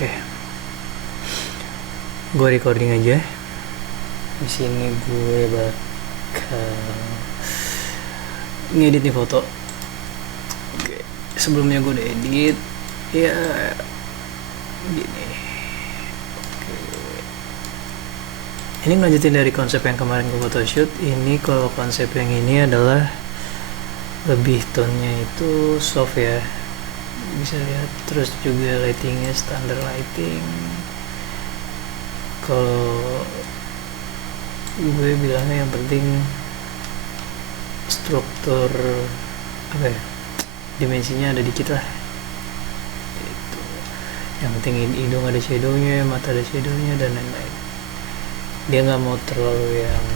Oke, gue recording aja. Di sini gue bakal ngedit nih foto. Oke, sebelumnya gue udah edit. Ya, gini. Oke. Ini ngelanjutin dari konsep yang kemarin gue photoshoot. Ini kalau konsep yang ini adalah lebih tone-nya itu soft ya. Bisa lihat, terus juga lightingnya standar lighting. Kalau gue bilangnya yang penting struktur apa ya, dimensinya ada dikit lah itu. Yang penting hidung ada shadownya, mata ada shadownya, dan lain-lain. Dia nggak mau terlalu yang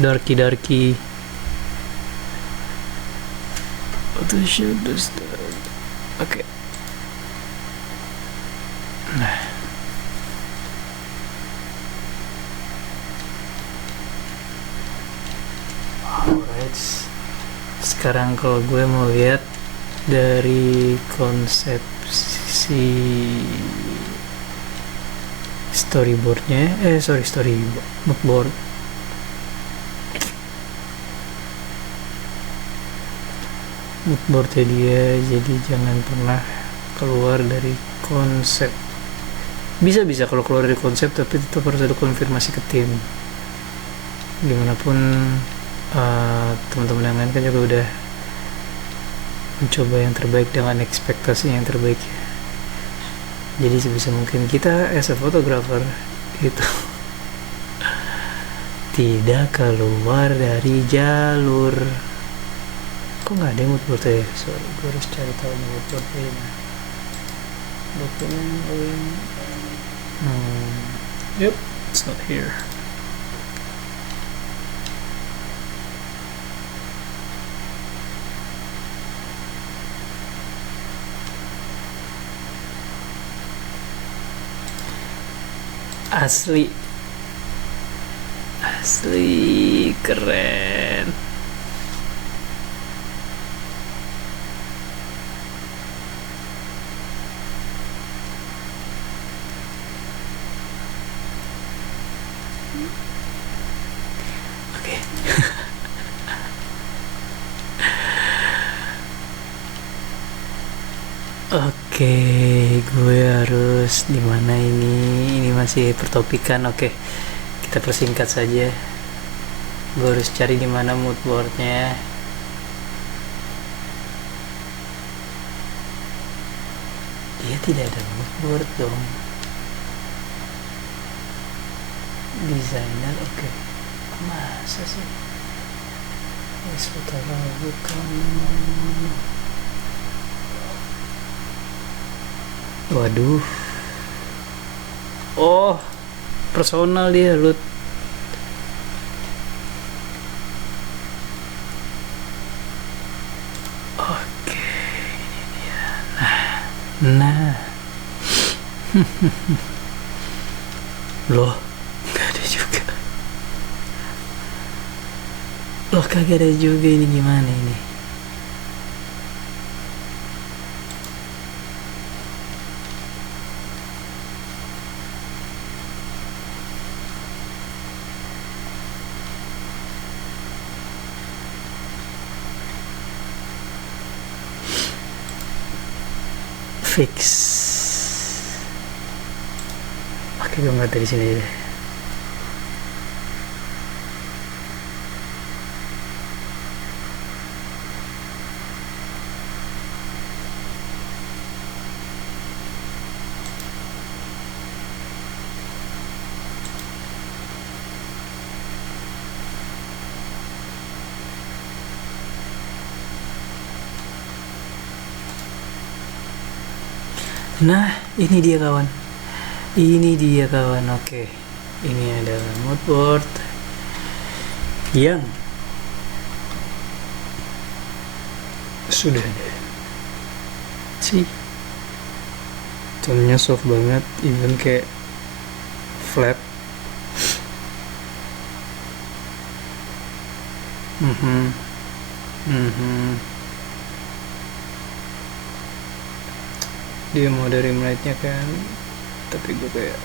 darky Photoshop terus. Oke. Nah, alright. Sekarang kalau gue mau lihat dari konsep si storyboardnya, moodboard. Moodboardnya dia, jadi jangan pernah keluar dari konsep. Bisa kalau keluar dari konsep, tapi tetap harus ada konfirmasi ke tim. Gimana pun teman-teman yang lain kan juga udah mencoba yang terbaik dengan ekspektasi yang terbaik ya. Jadi sebisa mungkin kita as a photographer itu tidak keluar dari jalur. Kok nggak ada yang moodboard ya? Sorry, gue harus cari tahu moodboardnya ini. Dokumen yep, it's not here. Asli keren. Oke. Oke, gue harus di mana ini? Ini masih pertopikan. Oke, kita persingkat saja. Gue harus cari di mana moodboardnya. Dia tidak ada moodboard dong. Desainer, oke. Masa sih? Yes, bukan. Waduh. Oh, personal dia, Lut. Oke, ini dia. Nah. Loh, nggak ada juga. Loh, kagak ada juga, ini gimana ini? Fix. Oke, gue ngeliat dari sini deh. Nah, ini dia kawan. Oke, ini adalah moodboard yang sudah deh. Sih, tonnya soft banget, even kayak flat. dia mau dari lightnya kan, tapi gue kayak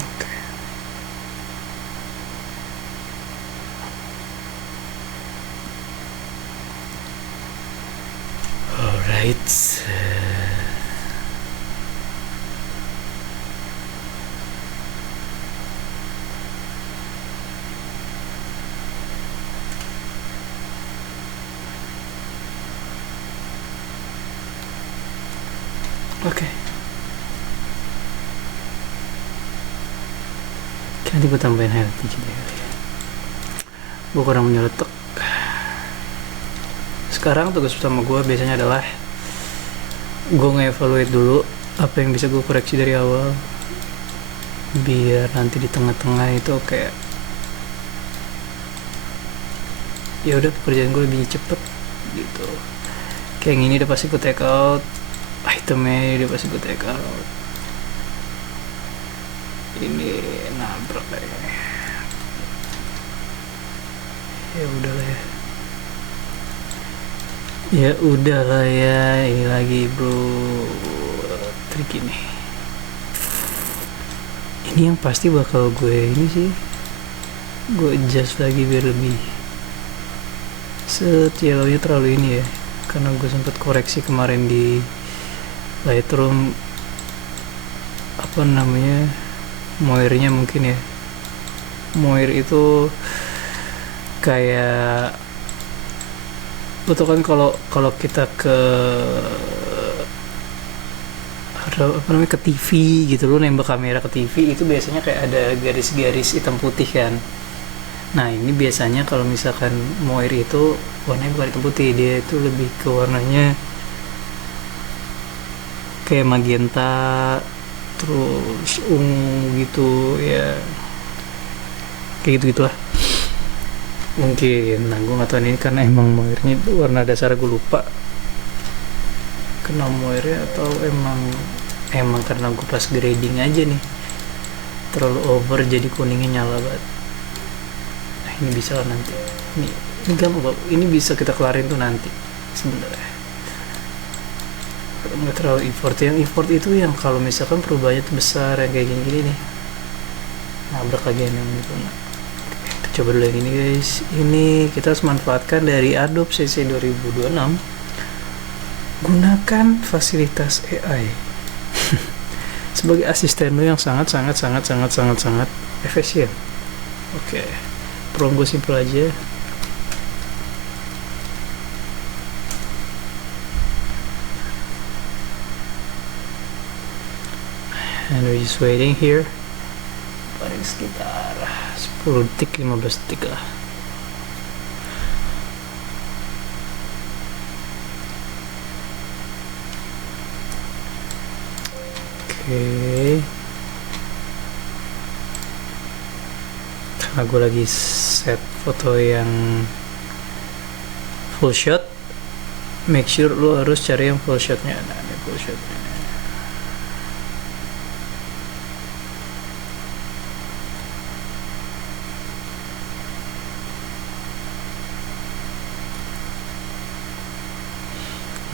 oke. Alright. Oke. Nanti gue tambahin highlight dikit ya kali ya. Gue kurang menyeletuk. Sekarang tugas utama gue biasanya adalah gue nge-evaluate dulu apa yang bisa gue koreksi dari awal, biar nanti di tengah-tengah itu kayak ya udah pekerjaan gue lebih cepet gitu. Kayak yang ini udah pasti gue take out, itemnya udah pasti gue take out, ini nabrak kayaknya. Ya udahlah ya. Ya udahlah ya, ini lagi bro, trik ini. Ini yang pasti bakal gue ini sih, gue adjust lagi biar lebih yellownya terlalu ini ya, karena gue sempat koreksi kemarin di Lightroom apa namanya, moirnya mungkin ya. Moir itu kayak lo tau kan kalau kita ke apa namanya, ke TV gitu, lo nembak kamera ke TV itu biasanya kayak ada garis-garis hitam putih kan. Nah ini biasanya kalau misalkan moir itu warnanya bukan hitam putih, dia itu lebih ke warnanya kayak magenta terus ungu gitu ya, kayak gitu gitulah mungkin. Nah gue nggak tahu ini karena emang moirnya warna dasar gue lupa kena moirnya atau emang karena gue pas grading aja nih terlalu over jadi kuningnya nyala banget. Nah ini bisa lah nanti, ini gampang, ini bisa kita kelarin tuh nanti sebenarnya, nggak terlalu effort. Yang effort itu yang kalau misalkan perubahannya tuh besar, yang kayak gini-gini nih, nabrak lagi yang gitu. Nah, kita coba dulu yang ini guys. Ini kita harus manfaatkan dari Adobe CC 2026, gunakan fasilitas AI sebagai asisten lo yang sangat efisien. Oke, prompt gue simple aja. And we're just waiting here paling sekitar 10 detik 15 detik lah. Oke, karena gue lagi set foto yang full shot, make sure lo harus cari yang full shotnya. Nah ini full shotnya.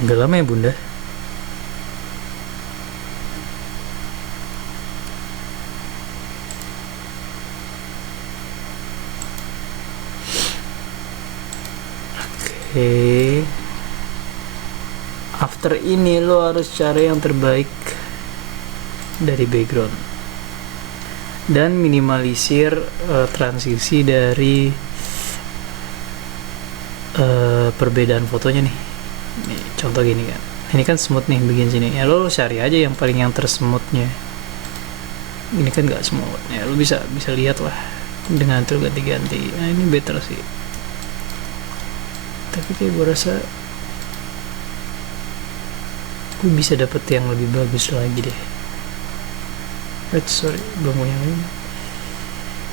Udah lama ya bunda. Oke, after ini lo harus cari yang terbaik dari background dan minimalisir transisi dari perbedaan fotonya nih. Nih contoh gini kan, ini kan smooth nih bagian sini ya, lo cari aja yang paling yang tersmoothnya. Ini kan nggak smooth ya, lo bisa lihat lah dengan tuh ganti-ganti. Nah ini better sih, tapi kayak gue rasa gue bisa dapet yang lebih bagus lagi deh. Sorry, belum mau yang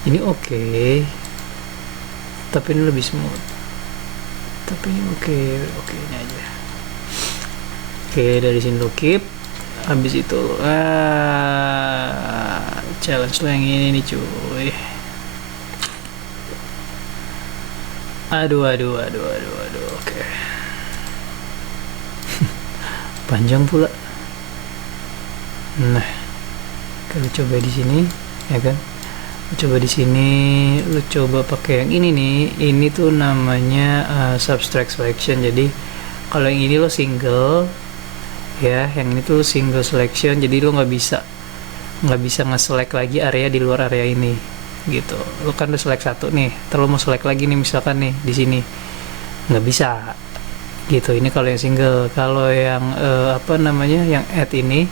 ini oke, tapi ini lebih smooth. Tapi ini oke, ini aja. Oke, dari sini lo keep. Habis itu challenge lo yang ini nih cuy. Aduh, oke. Panjang pula. Nah, kalau coba di sini, ya kan? Coba di sini, lu coba pakai yang ini nih. Ini tuh namanya subtract selection. Jadi kalau yang ini lo single, ya, yang ini tuh single selection. Jadi lo nggak bisa nge-select lagi area di luar area ini, gitu. Lo kan udah select satu nih, terus mau select lagi nih, misalkan nih di sini, nggak bisa, gitu. Ini kalau yang single. Kalau yang yang add ini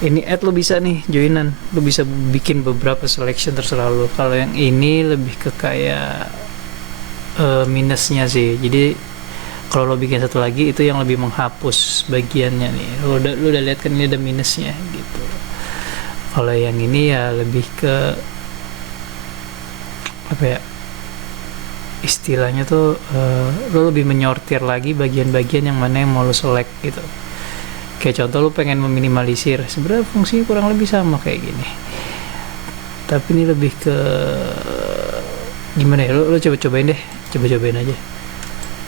add lo bisa nih joinan, lo bisa bikin beberapa selection terserah lo. Kalau yang ini lebih ke kayak minusnya sih. Jadi kalau lo bikin satu lagi itu yang lebih menghapus bagiannya nih. Lo udah lihat kan ini ada minusnya gitu. Kalau yang ini ya lebih ke apa ya, istilahnya tuh lo lebih menyortir lagi bagian-bagian yang mana yang mau lo select gitu. Kayak contoh lo pengen meminimalisir, sebenarnya fungsinya kurang lebih sama kayak gini, tapi ini lebih ke gimana ya, lo cobain aja.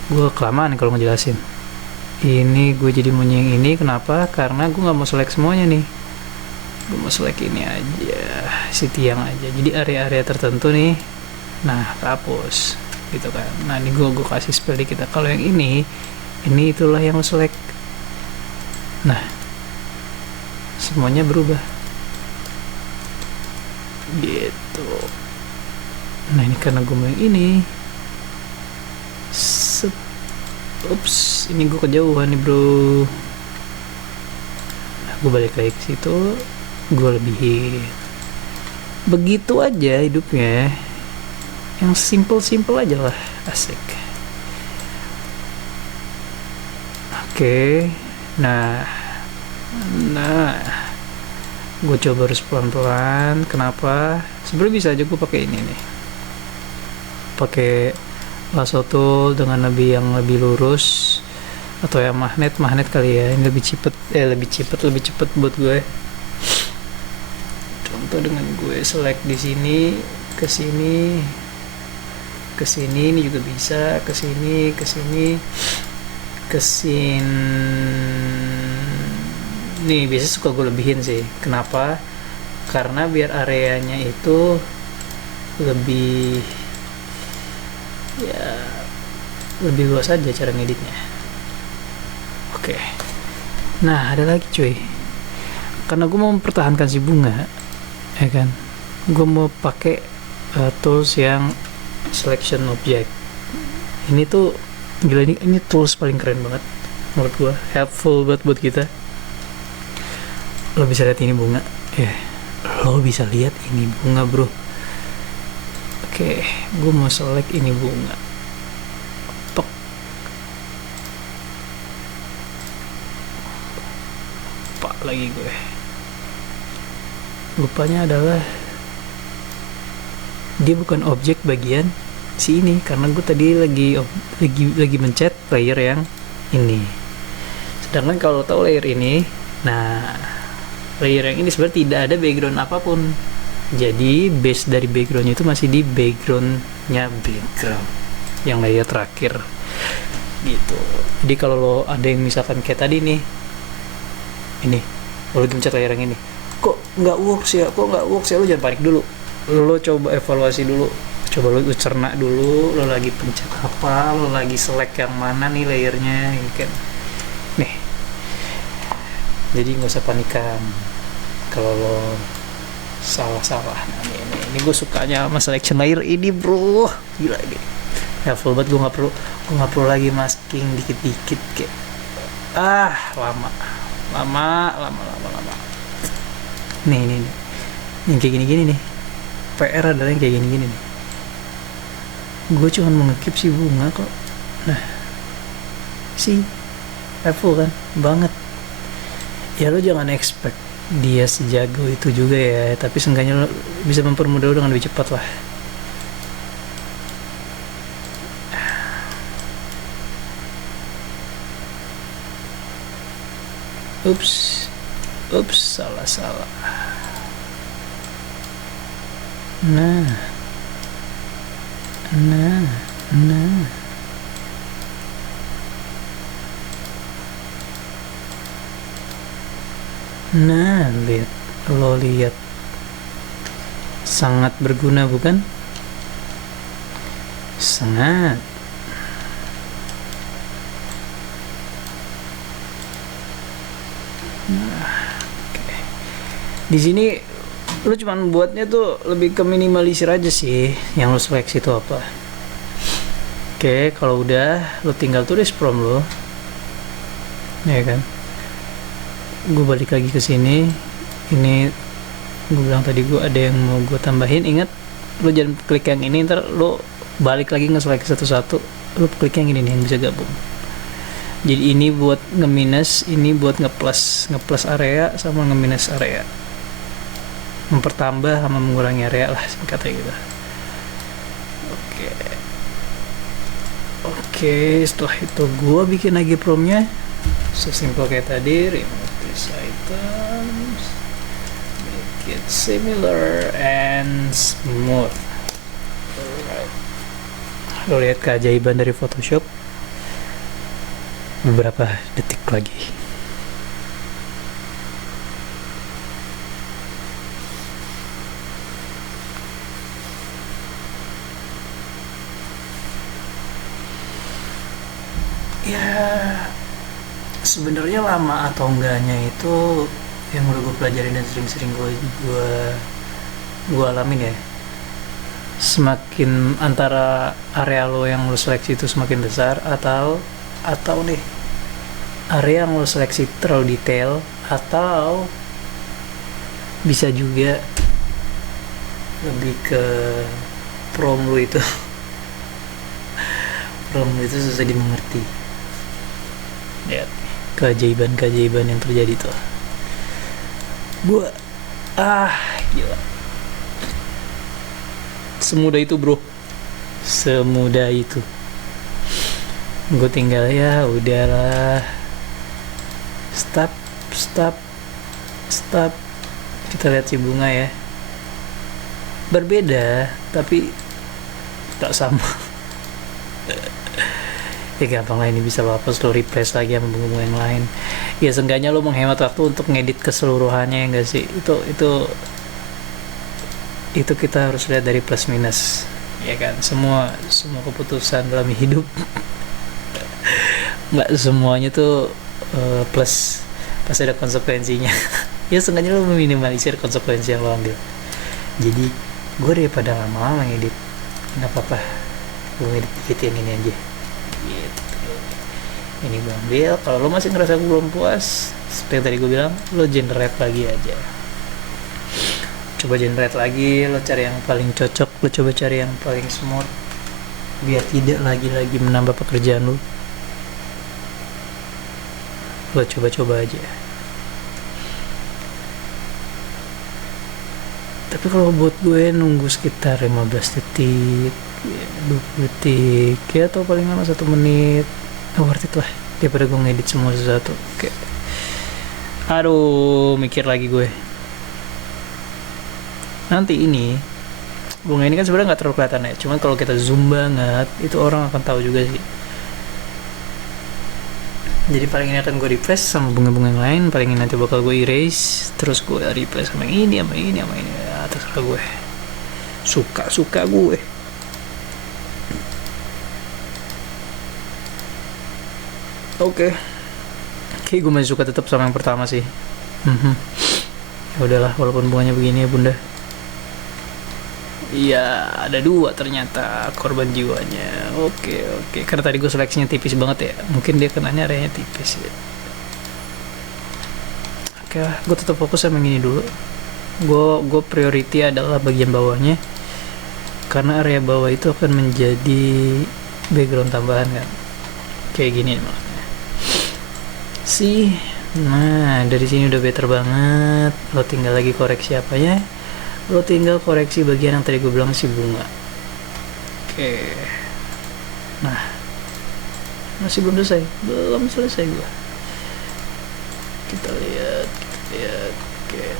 Gue kelamaan kalau ngejelasin. Ini gue jadi mau yang ini, kenapa? Karena gue nggak mau select semuanya nih, gue mau select ini aja, si tiang aja, jadi area-area tertentu nih, nah hapus gitu kan. Nah ini gue kasih spell dikit. Kalau yang ini itulah yang lo select. Nah, semuanya berubah gitu. Nah ini karena gue mau yang ini. Ups, ini gue kejauhan nih bro. Nah, gue balik lagi ke situ, gue lebihin. Begitu aja hidupnya, yang simple aja lah, asik. Oke. Nah, gue coba harus pelan-pelan. Kenapa? Sebenarnya bisa aja gue pakai ini nih, pakai lasso tool dengan lebih lurus, atau yang magnet kali ya. Ini lebih cepet buat gue. Contoh dengan gue select di sini, ke sini, ini juga bisa, ke sini, nih biasanya suka gue lebihin sih. Kenapa? Karena biar areanya itu lebih luas aja cara ngeditnya. Oke. Nah ada lagi cuy, karena gue mau mempertahankan si bunga, ya kan, gue mau pakai tools yang selection object. Ini tuh gila, ini tools paling keren banget menurut gue, helpful buat kita. Lo bisa lihat ini bunga, lo bisa lihat ini bunga bro. Oke, gue mau select ini bunga. Tok. Lupa lagi gue. Lupanya adalah dia bukan objek bagian si ini, karena gue tadi lagi mencet layer yang ini. Sedangkan kalau tahu layer ini, nah layer yang ini sebenarnya tidak ada background apapun. Jadi base dari backgroundnya itu masih di background yang layer terakhir gitu. Jadi kalau lo ada yang misalkan kayak tadi nih, ini lo lagi mencet layer yang ini, kok nggak works ya, lo jangan panik dulu. Lo coba evaluasi dulu, coba lo cerna dulu, lo lagi pencet apa, lo lagi select yang mana nih layernya, kan nih. Jadi nggak usah panikan kalau lo salah. Nah, ini gue sukanya sama selection layer ini bro, gila ini helpful banget. Gue nggak perlu lagi masking dikit kayak lama. Nih yang kayak gini nih, PR adalah yang kayak gini nih. Gue cuma mau nge-keep si bunga kok. Nah si helpful kan banget ya. Lo jangan expect dia sejago itu juga ya, tapi seenggaknya lo bisa mempermudah lo dengan lebih cepat lah. Ups, salah. Nah. Nah, lihat, sangat berguna bukan? Sangat. Oke. Di sini lu cuman buatnya tuh lebih ke minimalisir aja sih. Yang lu seleksi itu apa? Oke, kalau udah lu tinggal tulis prompt lu, ya kan? Gue balik lagi ke sini. Ini gue bilang tadi gue ada yang mau gue tambahin. Ingat, lu jangan klik yang ini, ntar lu balik lagi nge-select satu-satu. Lu klik yang ini nih yang bisa gabung. Jadi ini buat nge-minus, ini buat nge-plus area sama nge-minus area, mempertambah sama mengurangi area lah singkatnya gitu. Oke, setelah itu gue bikin lagi promptnya sesimpel kayak tadi. Remove these items, make it similar and smooth. Alright. Lo lihat keajaiban dari Photoshop beberapa detik lagi. Ya, sebenarnya lama atau enggaknya itu yang udah gue pelajarin dan sering-sering gue alamin ya. Semakin antara area lo yang lo seleksi itu semakin besar, atau nih area yang lo seleksi terlalu detail, atau bisa juga lebih ke prompt lo itu susah dimengerti. Lihat keajaiban yang terjadi tuh. Gue gila, semudah itu bro, semudah itu. Gue tinggal ya udahlah, stop. Kita lihat si bunga ya, berbeda tapi tak sama. Ya gampang lah, ini bisa hapus, lo replace lagi sama bunga-bunga yang lain. Ya seenggaknya lo menghemat waktu untuk ngedit keseluruhannya, ya enggak sih? Itu kita harus lihat dari plus minus, ya kan? Semua keputusan dalam hidup nggak semuanya tuh plus, pasti ada konsekuensinya. Ya seenggaknya lo meminimalisir konsekuensi yang lo ambil. Jadi gue daripada lama-lama ngedit, nggak apa-apa gue ngedit dikit yang ini aja gitu. Ini gue ambil. Kalau lo masih ngerasa belum puas, seperti yang tadi gue bilang, lo generate lagi aja. Coba generate lagi, lo cari yang paling cocok, lo coba cari yang paling smooth, biar tidak lagi menambah pekerjaan lo. Lo coba aja. Tapi kalau buat gue nunggu sekitar 15 detik, 20 detik, ya atau paling lama 1 menit, worth it lah daripada gue ngedit semua sesuatu. Kayak aduh, mikir lagi gue. Nanti ini bunga ini kan sebenarnya nggak terlalu kelihatan ya, cuman kalau kita zoom banget itu orang akan tahu juga sih. Jadi paling ini akan gue replace sama bunga-bunga yang lain, paling ini nanti bakal gue erase, terus gue replace sama yang ini ya, terserah gue, suka gue. Oke, gue masih suka tetap sama yang pertama sih. Ya udahlah, walaupun bunganya begini ya bunda. Iya, ada 2 ternyata korban jiwanya. Oke. Karena tadi gue seleksinya tipis banget ya, mungkin dia kenanya areanya tipis ya. Oke lah, gue tetap fokus sama yang ini dulu. Gue priority adalah bagian bawahnya, karena area bawah itu akan menjadi background tambahan kan. Kayak gini maksudnya. Nah dari sini udah better banget. Lo tinggal lagi koreksi apanya? Lo tinggal koreksi bagian yang tadi gue bilang si bunga. Oke. Nah, masih belum selesai gue. Kita lihat. Oke.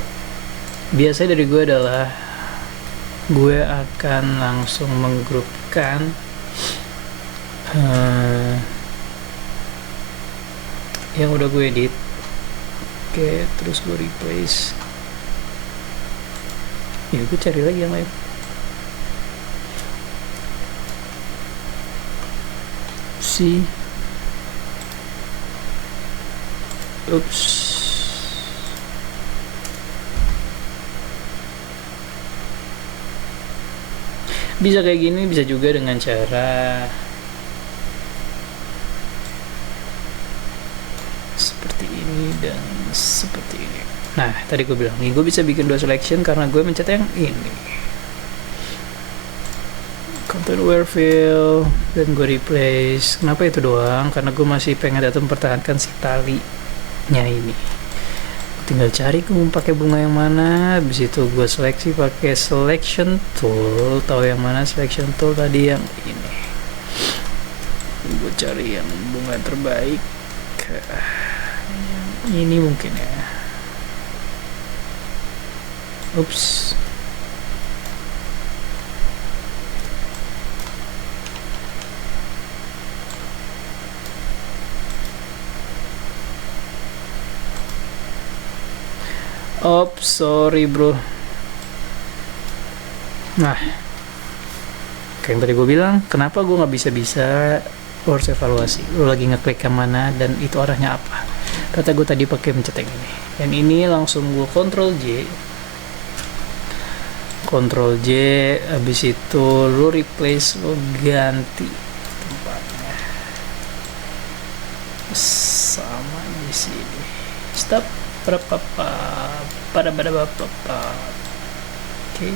Biasanya dari gue adalah gue akan langsung menggrupkan yang udah gue edit Oke, terus gue replace. Ya gue cari lagi yang lain. Si Ups. Bisa kayak gini, bisa juga dengan cara seperti ini dan seperti ini. Nah, tadi gue bilang nih, gue bisa bikin 2 selection karena gue mencet yang ini. Content aware fill dan gue replace. Kenapa itu doang? Karena gue masih pengen tetap mempertahankan si talinya ini. Tinggal cari gue mau pakai bunga yang mana, habis itu gue seleksi pakai selection tool. Tahu yang mana selection tool tadi? Yang ini. Gue cari yang bunga terbaik. Yang ini mungkin ya. Ups. Sorry bro. Nah, kayak yang tadi gue bilang, kenapa gue nggak bisa lo harus evaluasi. Lo lagi ngeklik yang mana dan itu arahnya apa. Kata gue tadi pakai mencet yang ini. Dan ini langsung gue Ctrl J, habis itu lo replace, lo ganti tempatnya sama di sini. Stop. Pada Oke.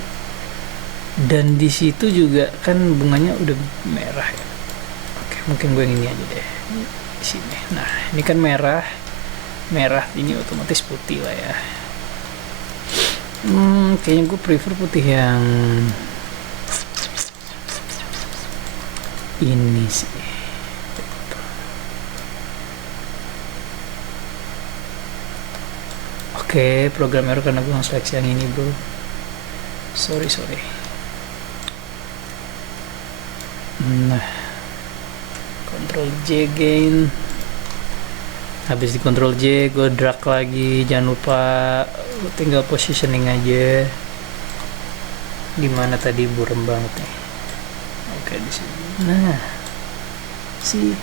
Dan di situ juga kan bunganya udah merah ya. Oke, mungkin gue yang ini aja deh. Di sini. Nah, ini kan merah, ini otomatis putih lah ya. Kayaknya gue prefer putih yang ini sih. Oke, program error karena gue seleksi yang ini bro. Sorry. Nah, Ctrl J gain. Habis di Ctrl J, gue drag lagi. Jangan lupa tinggal positioning aja. Dimana tadi buram banget nih. Oke, di sini. Nah, si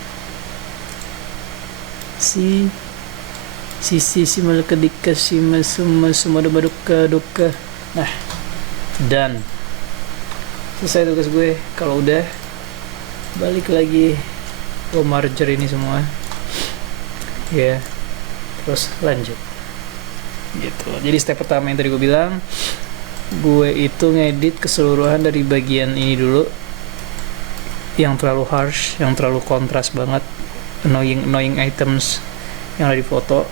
malkedika si masuma duka. Nah, dan selesai tugas gue. Kalau udah, balik lagi gue merger ini semua ya, terus lanjut gitu. Jadi step pertama yang tadi gue bilang, gue itu ngedit keseluruhan dari bagian ini dulu, yang terlalu harsh, yang terlalu kontras banget, annoying items yang ada di foto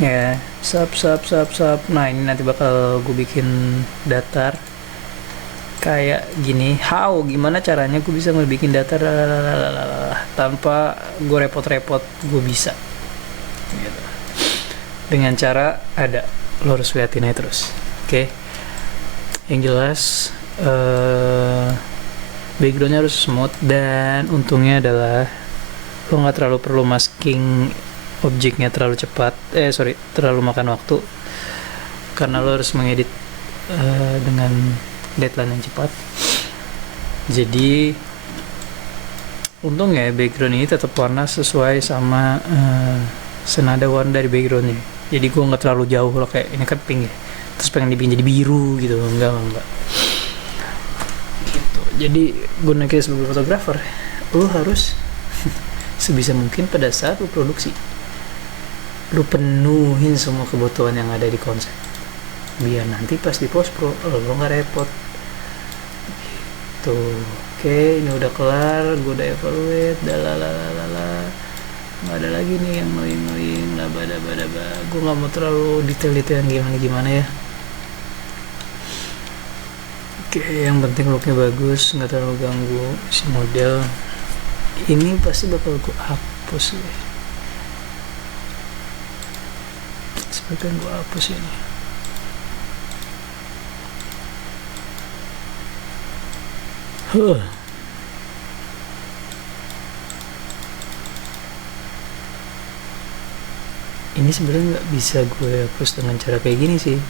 ya. Sub. Nah, ini nanti bakal gue bikin datar kayak gini. Gimana caranya gue bisa ngebikin datar tanpa gue repot-repot, gue bisa gitu. Dengan cara lo harus liatin aja terus. Oke. Yang jelas backgroundnya harus smooth, dan untungnya adalah lo nggak terlalu perlu masking objeknya terlalu makan waktu, karena lo harus mengedit dengan deadline yang cepat. Jadi untungnya background ini tetap warna sesuai sama senada warna dari backgroundnya. Jadi gue nggak terlalu jauh loh, kayak ini kan pink ya, terus pengen dibikin jadi biru gitu, enggak gitu. Jadi gue nakis sebagai fotografer, lo harus sebisa mungkin pada saat lo produksi, lu penuhin semua kebutuhan yang ada di konsep, biar nanti pas di post pro lo nggak repot gitu. Oke, ini udah kelar, gue udah evaluate, nggak ada lagi nih yang annoying lah, gue nggak mau terlalu detail yang gimana ya. Oke, yang penting looknya bagus, nggak terlalu ganggu si model. Ini pasti bakal gue hapus ya. Sebagian gue hapus ini. ini sebenarnya nggak bisa gue hapus dengan cara kayak gini sih.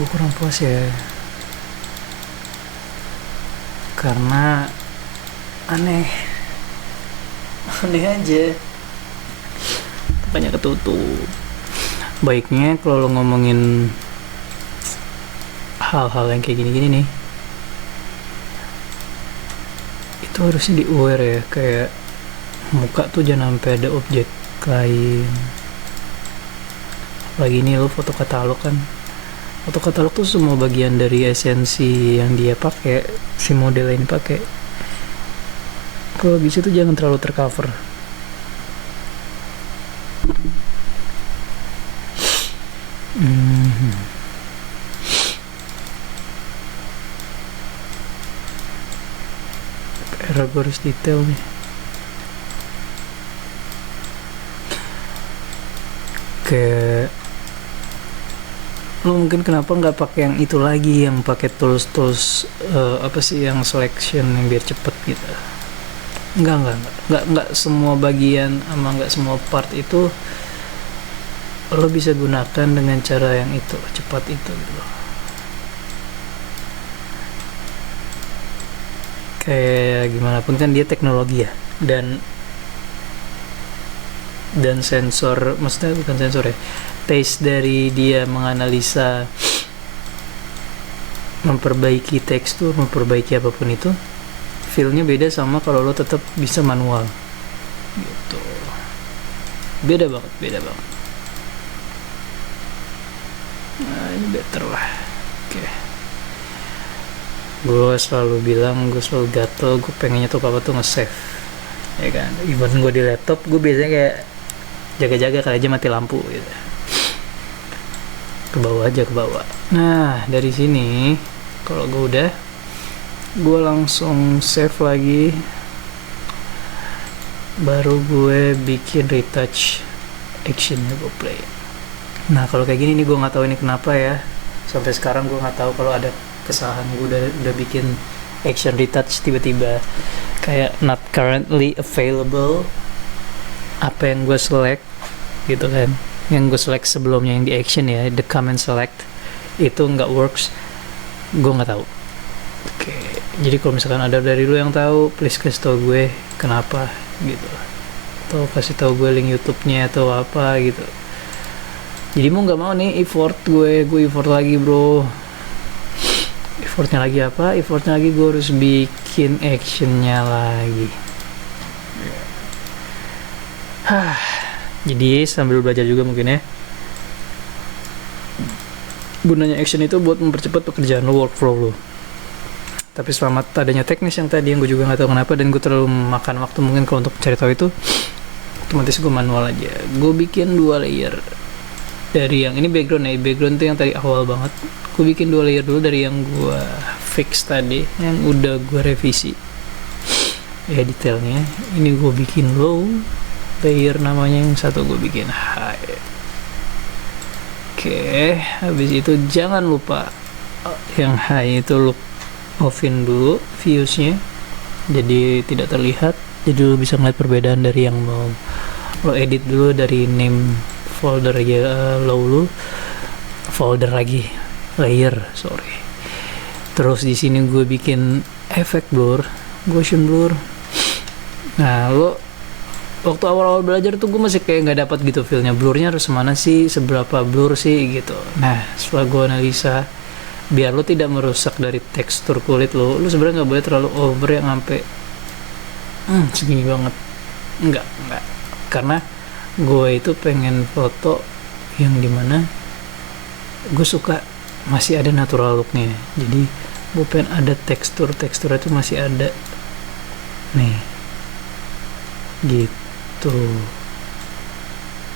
Gue kurang puas ya, karena aneh aja, makanya ketutup. Baiknya kalau lo ngomongin hal-hal yang kayak gini-gini nih, itu harusnya di aware ya, kayak muka tuh jangan sampai ada objek lain. Apalagi ini lo foto katalog kan, foto katalog tuh semua bagian dari esensi yang dia pakai, si model ini pakai. Kalau bisa tuh jangan terlalu tercover. Era gue harus detail nih. Kayak lo mungkin kenapa nggak pakai yang itu lagi, yang pakai tools apa sih yang selection yang biar cepet gitu. Enggak semua bagian sama nggak semua part itu lo bisa gunakan dengan cara yang itu cepat itu gitu loh. Kayak gimana pun kan dia teknologi ya, dan sensor, maksudnya bukan sensor ya, taste dari dia menganalisa, memperbaiki tekstur, memperbaiki apapun itu, feel-nya beda sama kalau lo tetap bisa manual gitu. Beda banget. Nah ini better lah. Oke. Gue selalu bilang, gue selalu gatel, gue pengennya tuh apa tuh nge-save, ya kan. Even gue di laptop, gue biasanya kayak jaga-jaga kali aja mati lampu gitu. Ke bawah. Nah dari sini kalau gue langsung save lagi, baru gue bikin retouch actionnya, gue play. Nah kalau kayak gini nih gue nggak tahu ini kenapa ya, sampai sekarang gue nggak tahu kalau ada kesalahan. Gue udah bikin action retouch, tiba-tiba kayak not currently available, apa yang gue select gitu kan, yang gue select sebelumnya yang di action ya, the comment select itu nggak works. Gue nggak tahu. Oke, jadi kalau misalkan ada dari lu yang tahu, please kasih tau gue kenapa gitu, atau kasih tau gue link YouTube-nya atau apa gitu. Jadi mau nggak mau nih effort gue effort lagi bro. Effortnya lagi gue harus bikin actionnya lagi. Jadi sambil belajar juga mungkin ya. Gunanya action itu buat mempercepat pekerjaan lo, workflow lo. Tapi selamat adanya teknis yang tadi yang gue juga nggak tahu kenapa, dan gue terlalu makan waktu mungkin kalau untuk cari tahu itu, otomatis gue manual aja. Gue bikin 2 layer dari yang ini background tuh yang tadi awal banget. Gue bikin 2 layer dulu dari yang gue fix tadi, yang udah gue revisi ya detailnya. Ini gue bikin low layer namanya, yang satu gue bikin high. Oke, habis itu jangan lupa yang high itu lo offin dulu viewsnya, jadi tidak terlihat, jadi lo bisa ngeliat perbedaan dari yang mau lo edit dulu. Dari name folder aja low lo, folder lagi layer, terus di sini gue bikin efek blur, Gaussian blur. Nah lo waktu awal-awal belajar tuh gue masih kayak nggak dapat gitu feelnya, blurnya harus mana sih, seberapa blur sih gitu. Nah setelah gue analisa, biar lo tidak merusak dari tekstur kulit lo sebenarnya nggak boleh terlalu over yang sampai segini banget. Enggak, karena gue itu pengen foto yang dimana gue suka masih ada natural looknya, jadi gue pengen ada teksturnya itu masih ada nih gitu.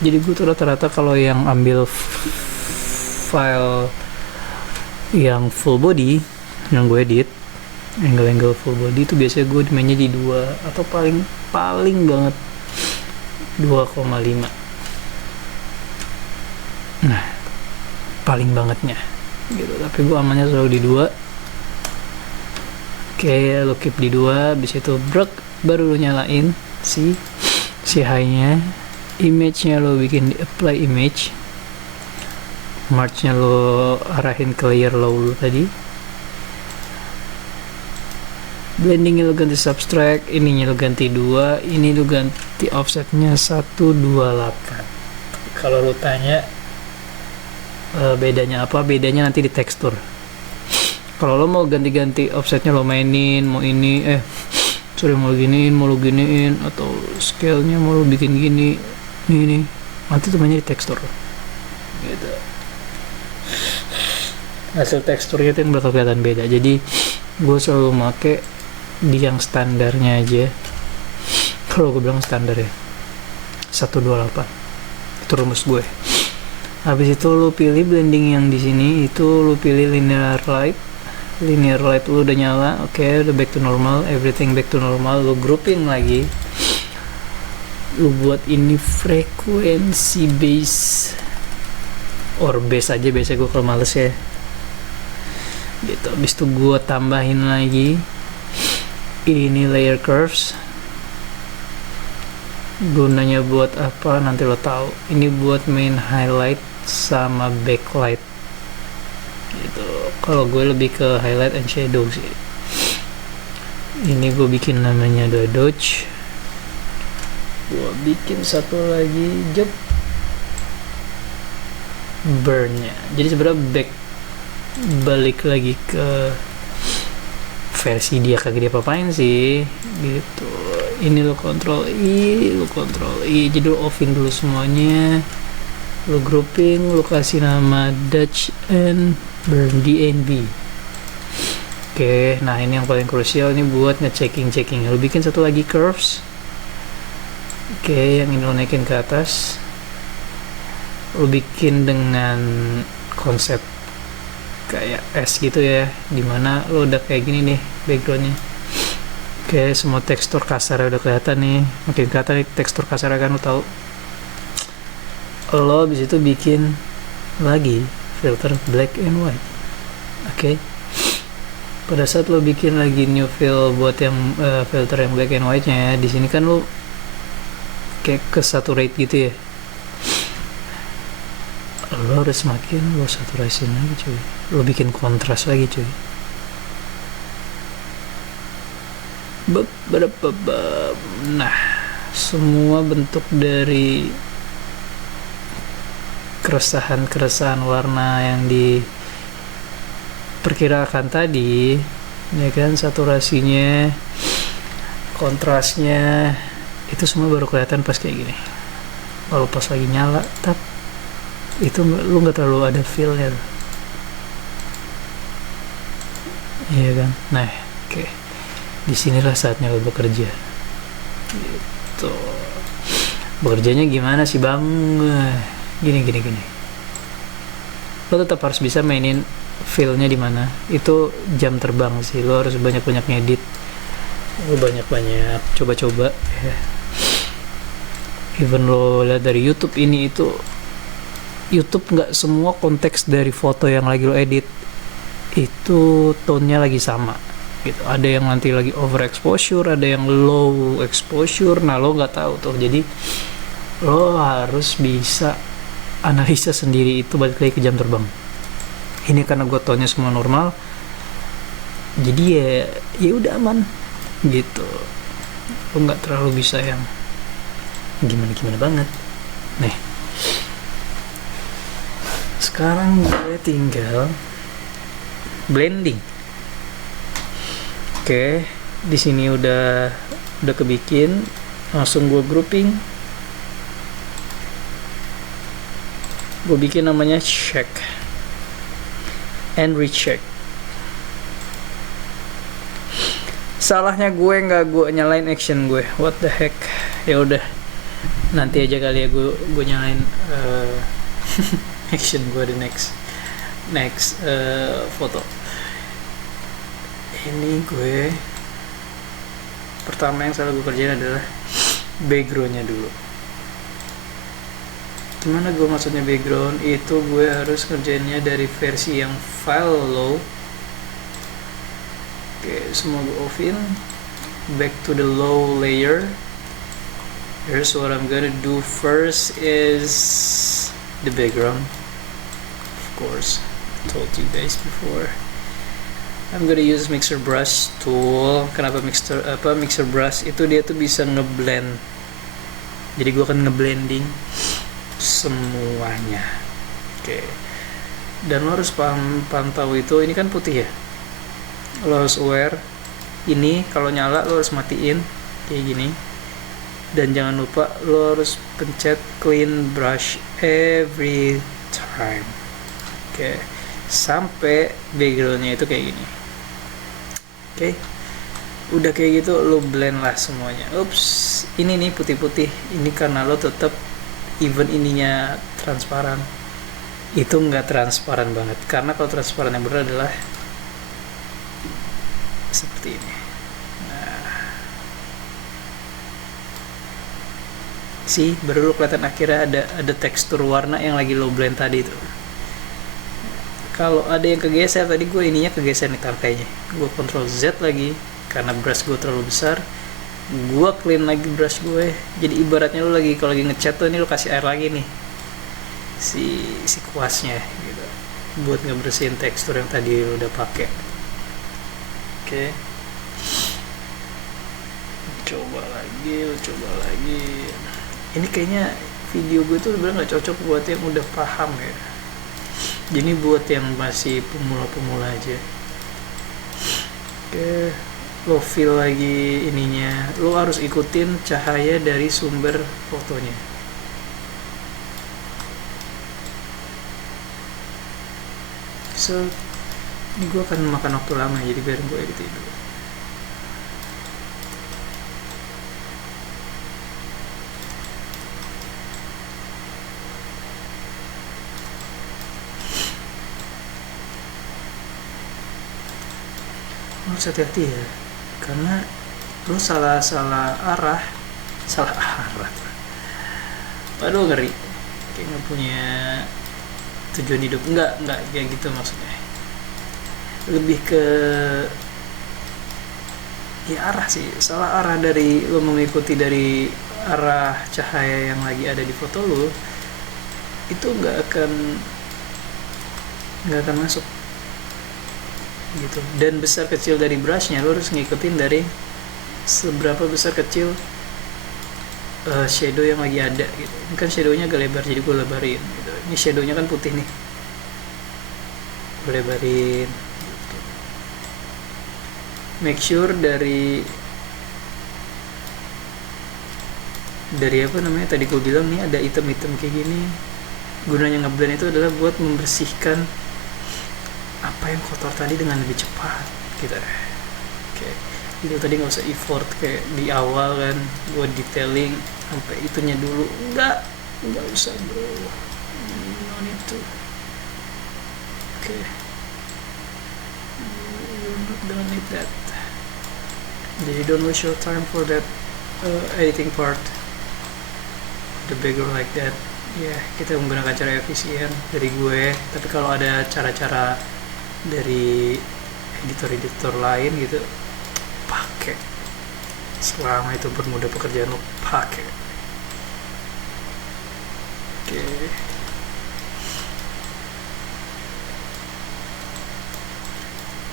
Jadi gue tuh rata-rata kalau yang ambil file yang full body, yang gue edit angle full body itu biasanya gue mainnya di 2 atau paling banget 2,5. Nah, paling bangetnya gitu, tapi gue amannya selalu di 2. Oke, lo keep di 2, habis itu baru lo nyalain si high-nya. Image-nya lo bikin di apply image, march-nya lo arahin ke layer low lo tadi, blending-nya lo ganti subtract, ininya lo ganti 2, ini lo ganti offsetnya 128. Kalau lo tanya bedanya apa, bedanya nanti di tekstur. Kalau lo mau ganti-ganti offsetnya, lo mainin mau mau lo giniin, atau scale-nya mau lo bikin gini, ini nanti tuh mainnya di tekstur gitu. Hasil teksturnya itu yang bakal kelihatan beda. Jadi gue selalu make di yang standarnya aja. Kalau gue bilang standar ya 128, itu rumus gue. Habis itu lo pilih blending yang di sini, itu lo pilih linear light lo udah nyala. Oke, udah back to normal, everything back to normal. Lo grouping lagi, lu buat ini frekuensi base or base aja biasa gue kalau males ya gitu. Habis itu gue tambahin lagi ini layer curves. Gunanya buat apa nanti lo tahu. Ini buat main highlight sama backlight gitu. Kalau gue lebih ke highlight and shadow sih. Ini gue bikin namanya dodge. Gue bikin satu lagi job burn-nya. Jadi sebenarnya balik lagi ke versi dia, kagak dia apa-apain sih gitu. Ini lo kontrol I, jadi lo offin dulu semuanya, lo grouping, lo kasih nama Dutch and burn DNB. Oke, nah ini yang paling krusial, ini buat ngechecking. Lo bikin satu lagi curves. Oke, yang ini lo naikin ke atas, lo bikin dengan konsep kayak S gitu ya, dimana lo udah kayak gini nih backgroundnya. Oke, semua tekstur kasar udah kelihatan nih, makin kelihatan nih tekstur kasar kan, lo tahu. Lo abis itu bikin lagi filter black and white. Oke, pada saat lo bikin lagi new fill buat yang filter yang black and white nya ya, di sini kan lo kayak ke saturate gitu ya, lo harus makin lo saturasin lagi cuy, lo bikin kontras lagi cuy. Nah, semua bentuk dari keresahan warna yang diperkirakan tadi ya kan, saturasinya, kontrasnya, itu semua baru kelihatan pas kayak gini. Kalau pas lagi nyala tap, itu lu nggak terlalu ada feel-nya, iya kan. Nah, oke, disinilah saatnya lo bekerja gitu. Bekerjanya gimana sih bang? Gini, lo tetap harus bisa mainin feel-nya di mana. Itu jam terbang sih, lo harus banyak-banyak ngedit, lo banyak-banyak coba-coba ya. Even lo lihat dari YouTube ini, itu YouTube nggak semua konteks dari foto yang lagi lo edit itu tone-nya lagi sama gitu. Ada yang nanti lagi overexposure, ada yang low exposure. Nah, lo nggak tahu tuh, jadi lo harus bisa analisa sendiri. Itu balik lagi ke jam terbang. Ini karena gue tone-nya semua normal, jadi ya udah aman gitu. Lo nggak terlalu bisa yang gimana banget. Nih, sekarang gue tinggal blending. Oke, di sini udah kebikin, langsung gue grouping. Gue bikin namanya check and recheck. Salahnya gue nggak gue nyalain action gue, what the heck. Ya udah, Nanti aja kali ya gue nyalain action gue di next foto. Ini gue pertama yang selalu gue kerjain adalah backgroundnya dulu. Gimana gue maksudnya background? Itu gue harus kerjainnya dari versi yang file low. Oke, semua gue offin. Back to the low layer. Here's what I'm gonna do first is the background. Of course, I told you guys before. I'm gonna use mixer brush tool. Kenapa mixer brush? Itu dia tuh bisa ngeblend. Jadi gue akan ngeblending semuanya. Oke. Dan lo harus pantau itu. Ini kan putih ya. Lo harus aware. Ini kalau nyala lo harus matiin kayak gini. Dan jangan lupa lo harus pencet clean brush every time. Oke. Sampai backgroundnya itu kayak gini. Oke. Udah kayak gitu lo blend lah semuanya. Ups, ini nih putih-putih. Ini karena lo tetap even ininya transparan. Itu nggak transparan banget. Karena kalau transparan yang benar adalah seperti ini. Nah, sih baru lo kelihatan akhirnya ada tekstur warna yang lagi lo blend tadi itu. Kalau ada yang kegeser tadi, gue ininya kegeser nih tangkainya. Gue Ctrl Z lagi karena brush gue terlalu besar. Gue clean lagi brush gue. Jadi ibaratnya lo lagi kalau lagi ngecat tuh, ini lo kasih air lagi nih si kuasnya gitu, buat ngebersihin tekstur yang tadi lo udah pakai. Oke. Coba lagi. Ini kayaknya video gue tuh sebenarnya nggak cocok buat yang udah paham ya. Jadi buat yang masih pemula aja. Oke. Lo fill lagi ininya. Lo harus ikutin cahaya dari sumber fotonya. So, ini gue akan makan waktu lama, jadi biar gue editin dulu. Harus hati-hati ya, karena lo salah arah. Aduh, ngeri. Kayak nggak punya tujuan hidup. Enggak kayak gitu maksudnya. Lebih ke ya arah sih, salah arah dari lo mengikuti dari arah cahaya yang lagi ada di foto lo, itu nggak akan masuk gitu. Dan besar kecil dari brushnya lo harus ngikutin dari seberapa besar kecil shadow yang lagi ada gitu. Ini kan shadownya agak lebar, jadi gue lebarin gitu. Ini shadownya kan putih nih, gue lebarin gitu. Make sure dari apa namanya tadi gue bilang nih, ada item-item kayak gini. Gunanya ngeblend itu adalah buat membersihkan apa yang kotor tadi dengan lebih cepat gitu. Oke. Itu tadi nggak usah effort kayak di awal kan gue detailing sampai itunya dulu. Nggak usah bro, no need to. Oke. You're not gonna need that. Jadi don't waste your time for that editing part, the background like that. Ya, kita menggunakan cara efisien dari gue. Tapi kalau ada cara-cara dari editor lain gitu, pakai. Selama itu bermudah pekerjaan lo, pakai. Oke.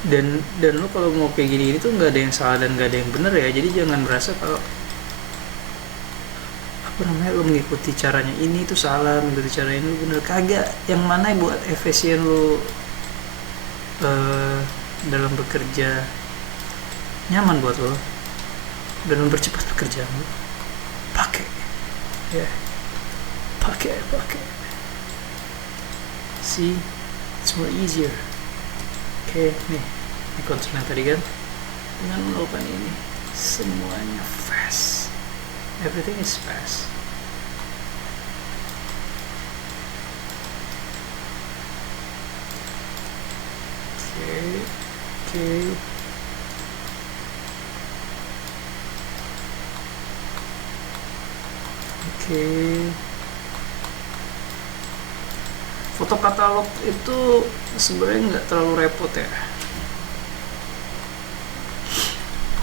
Dan lo kalau mau kayak gini tuh nggak ada yang salah dan nggak ada yang benar ya. Jadi jangan merasa kalau lo mengikuti caranya ini itu salah, mengikuti cara ini bener. Kagak. Yang mana buat efisien lo dalam bekerja, nyaman buat lo dan mempercepat pekerjaan lo, pakai ya, pakai. See, it's more easier. Oke, nih kontrol yang tadi kan, dengan melakukan ini semuanya fast, everything is fast. oke. Oke. Foto katalog itu sebenarnya nggak terlalu repot ya.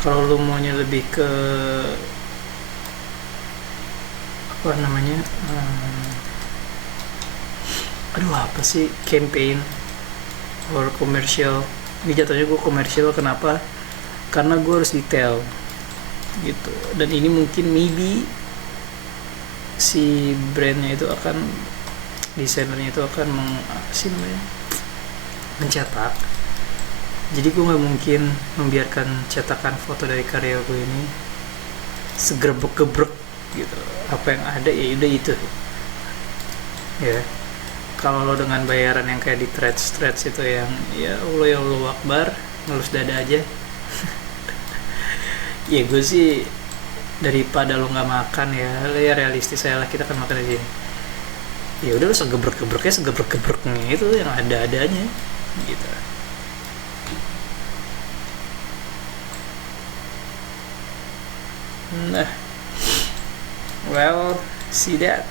Kalau lu maunya lebih ke apa namanya, aduh apa sih, campaign or commercial. Ini jatuhnya gue komersial, kenapa? Karena gue harus detail gitu, dan ini mungkin maybe si brandnya itu akan, desainernya itu akan mencetak. Jadi gue nggak mungkin membiarkan cetakan foto dari karya gue ini segebrek-gebrek gitu. Apa yang ada ya udah itu ya. Kalau lo dengan bayaran yang kayak di threads itu yang ya Allah Akbar, ngelus dada aja ya gue sih, daripada lo nggak makan ya realistis saya lah, kita kan makan di sini. Ya udah lo segebrek-gebreknya itu yang ada-adanya gitu. Nah, well, see that.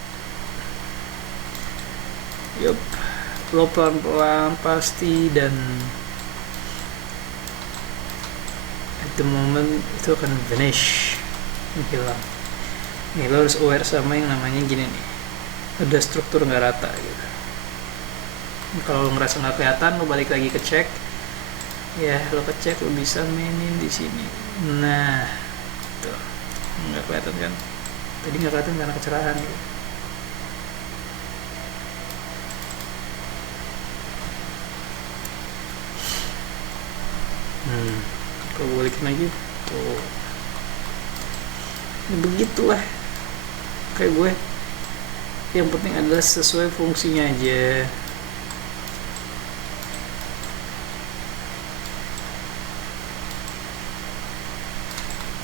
Yup, lo pelan-pelan pasti, dan at the moment itu akan vanish, hilang. Nih lo harus aware sama yang namanya gini nih, ada struktur nggak rata gitu. Kalau lo ngerasa nggak kelihatan, lo balik lagi ke cek ya, lo kecek, lo bisa mainin di sini. Nah tuh, nggak kelihatan kan, tadi nggak kelihatan karena kecerahan gitu. Kalau balikin lagi tuh, ya begitulah kayak gue. Yang penting adalah sesuai fungsinya aja.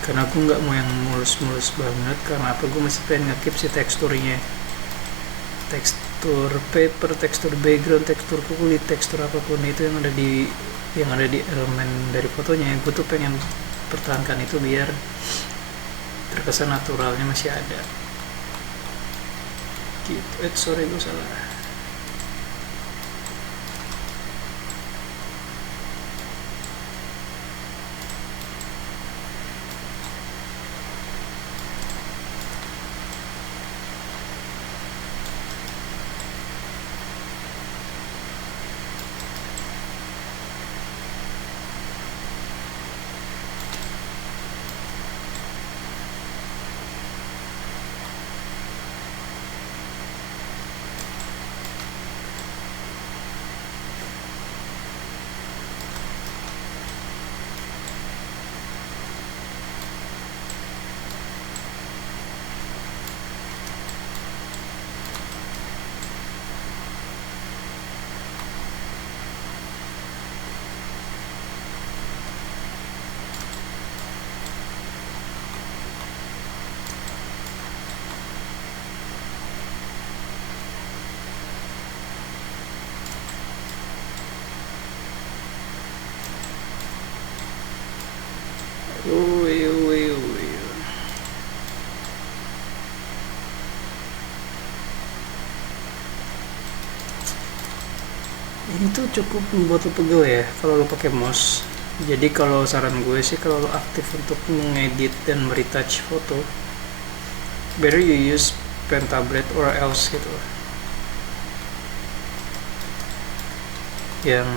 Karena aku nggak mau yang mulus-mulus banget, karena apa, gue masih pengen nge-keep si teksturnya, tekstur paper, tekstur background, tekstur kulit, tekstur apapun itu yang ada di elemen dari fotonya. Gue tuh pengen pertahankan itu biar terkesan naturalnya masih ada gitu. Sorry gue salah. Ini tuh cukup membuat lo pegel ya kalau lo pakai mouse. Jadi kalau saran gue sih, kalau lo aktif untuk mengedit dan meretouch foto, better you use pen tablet or else gitu. Yang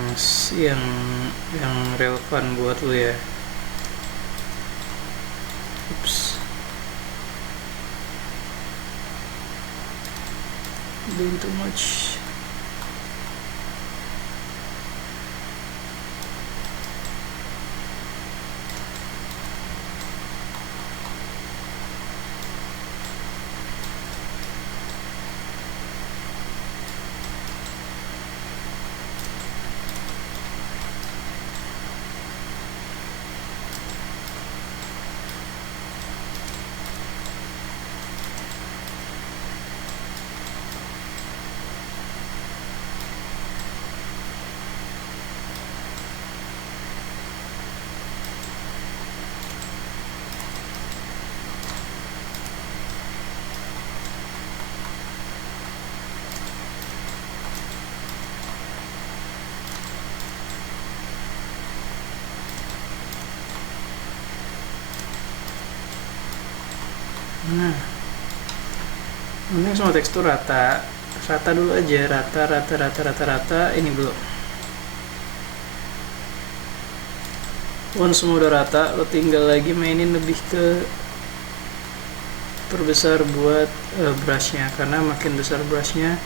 relevan buat lo ya. Oops. Doing too much. Nah, ini semua tekstur rata, rata dulu aja, rata ini dulu. Once semua udah rata, lo tinggal lagi mainin lebih ke perbesar buat brushnya, karena makin besar brushnya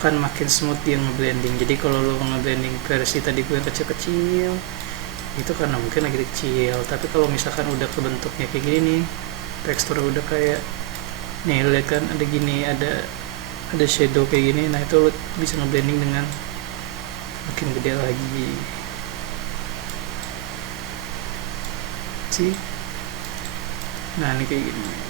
akan makin smooth dia ngeblending. Jadi kalau lo ngeblending versi tadi gue kecil-kecil itu karena mungkin lagi kecil, tapi kalau misalkan udah kebentuknya kayak gini nih, teksturnya udah kayak nih, lihat kan ada gini, ada shadow kayak gini, nah itu lo bisa ngeblending dengan makin gede lagi sih. Nah ini kayak gini.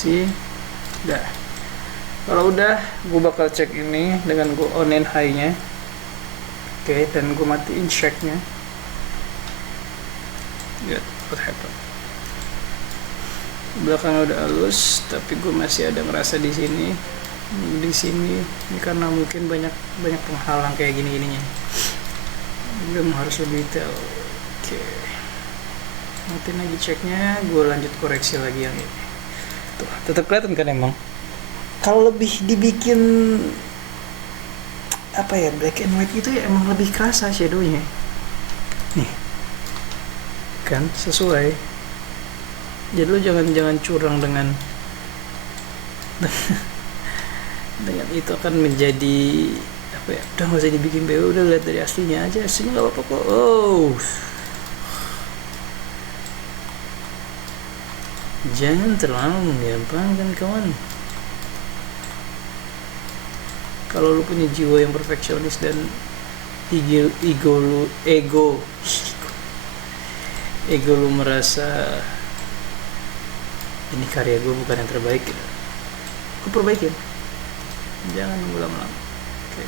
Sih udah. Kalau udah, gue bakal cek ini dengan gue onin high nya. Oke, dan gue matiin shake nya. Lihat what happened. Belakangnya udah halus, tapi gue masih ada ngerasa di sini. Ini karena mungkin banyak penghalang kayak gini-gininya. Gue harus lebih detail. Oke, matiin lagi ceknya, gue lanjut koreksi lagi yang ini. Tuh, tetap kelihatan kan emang. Kalau lebih dibikin apa ya, black and white itu ya emang lebih kerasa shadownya. Nih, kan sesuai. Jadi lo jangan curang dengan dengan itu akan menjadi apa ya, udah nggak usah dibikin BO, udah lihat dari aslinya aja, aslinya nggak apa-apa kok. Jangan terlalu menggampangkan kawan. Kalau lu punya jiwa yang perfeksionis dan ego lu merasa ini karya gue bukan yang terbaik, gue perbaikin, jangan nunggu lama-lama. Oke.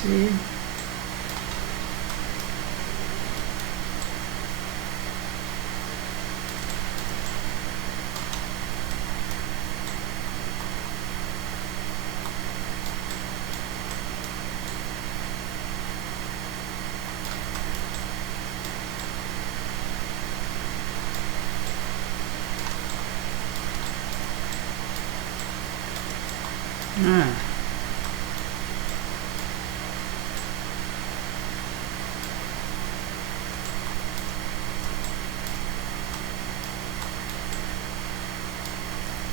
See? Nah,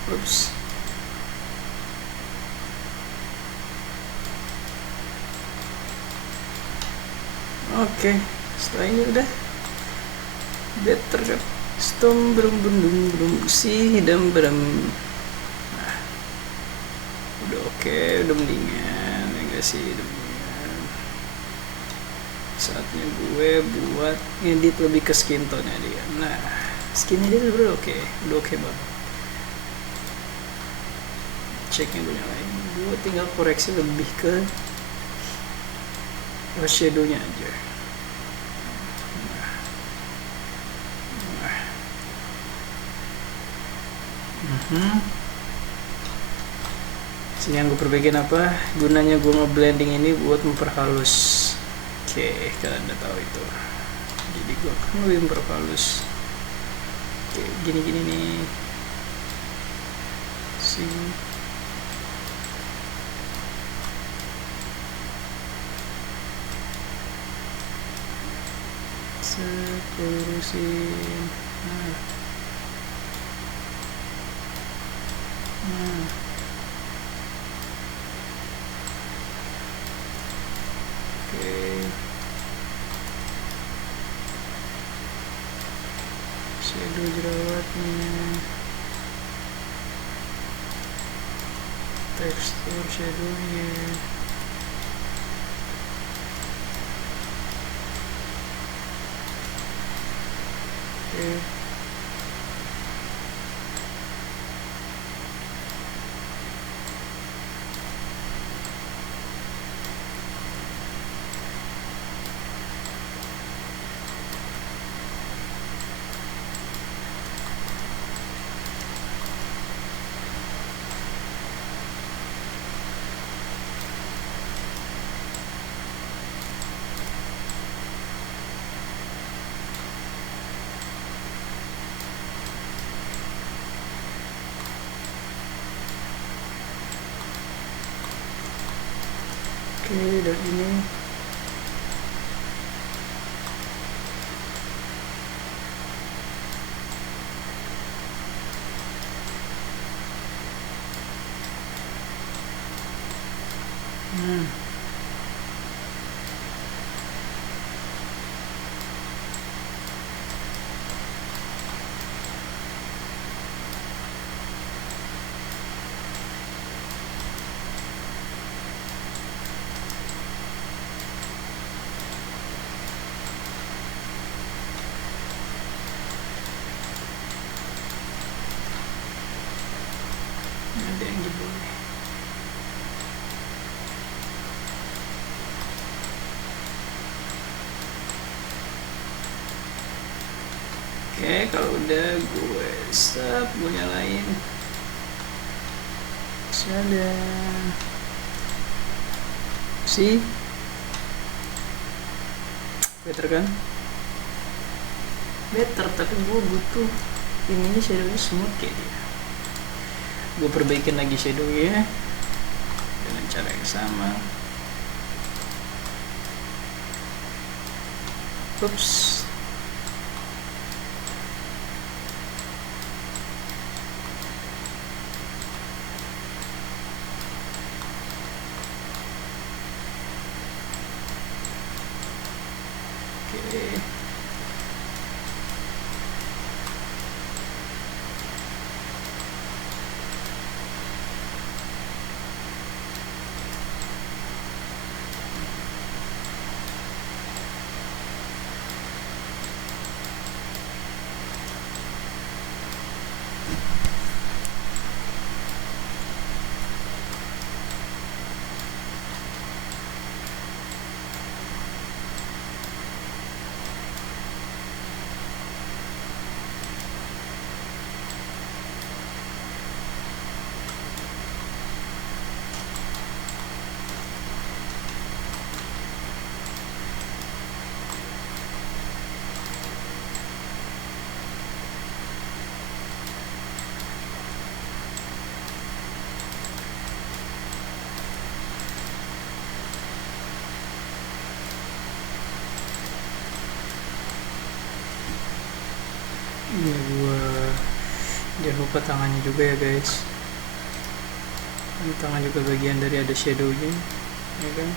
oops. Oke, setelah ini udah better kan. Stom belum si hidam berem. Nah, Udah oke, udah mendingan ya gak sih, udah mendingan. Saatnya gue buat ngedit lebih ke skin tone nya dia. Nah, skinnya dia udah oke, udah oke banget. Ceknya gue nyalain, gue tinggal koreksi lebih ke shadow nya aja. Sini yang gue perbaikin apa? Gunanya gue ngeblending ini buat memperhalus. Oke, kalian udah tahu itu. Jadi gue akan lebih memperhalus. Oke, gini-gini nih. Sini. Lurusin. Oke. Shadow jerawatnya. Tekstur shadownya. Oke. Oke, dan ini ada yang jebol nih. Oke, kalau udah gue stop, gue nyalain. Sadar. See? Better kan? Better, tapi gue butuh ininya shadownya smooth kayak dia. Gue perbaikin lagi shadownya dengan cara yang sama. Oops. Oke. Ini gua jangan lupa tangannya juga ya guys. Ini tangan juga bagian dari ada shadownya, ya kan?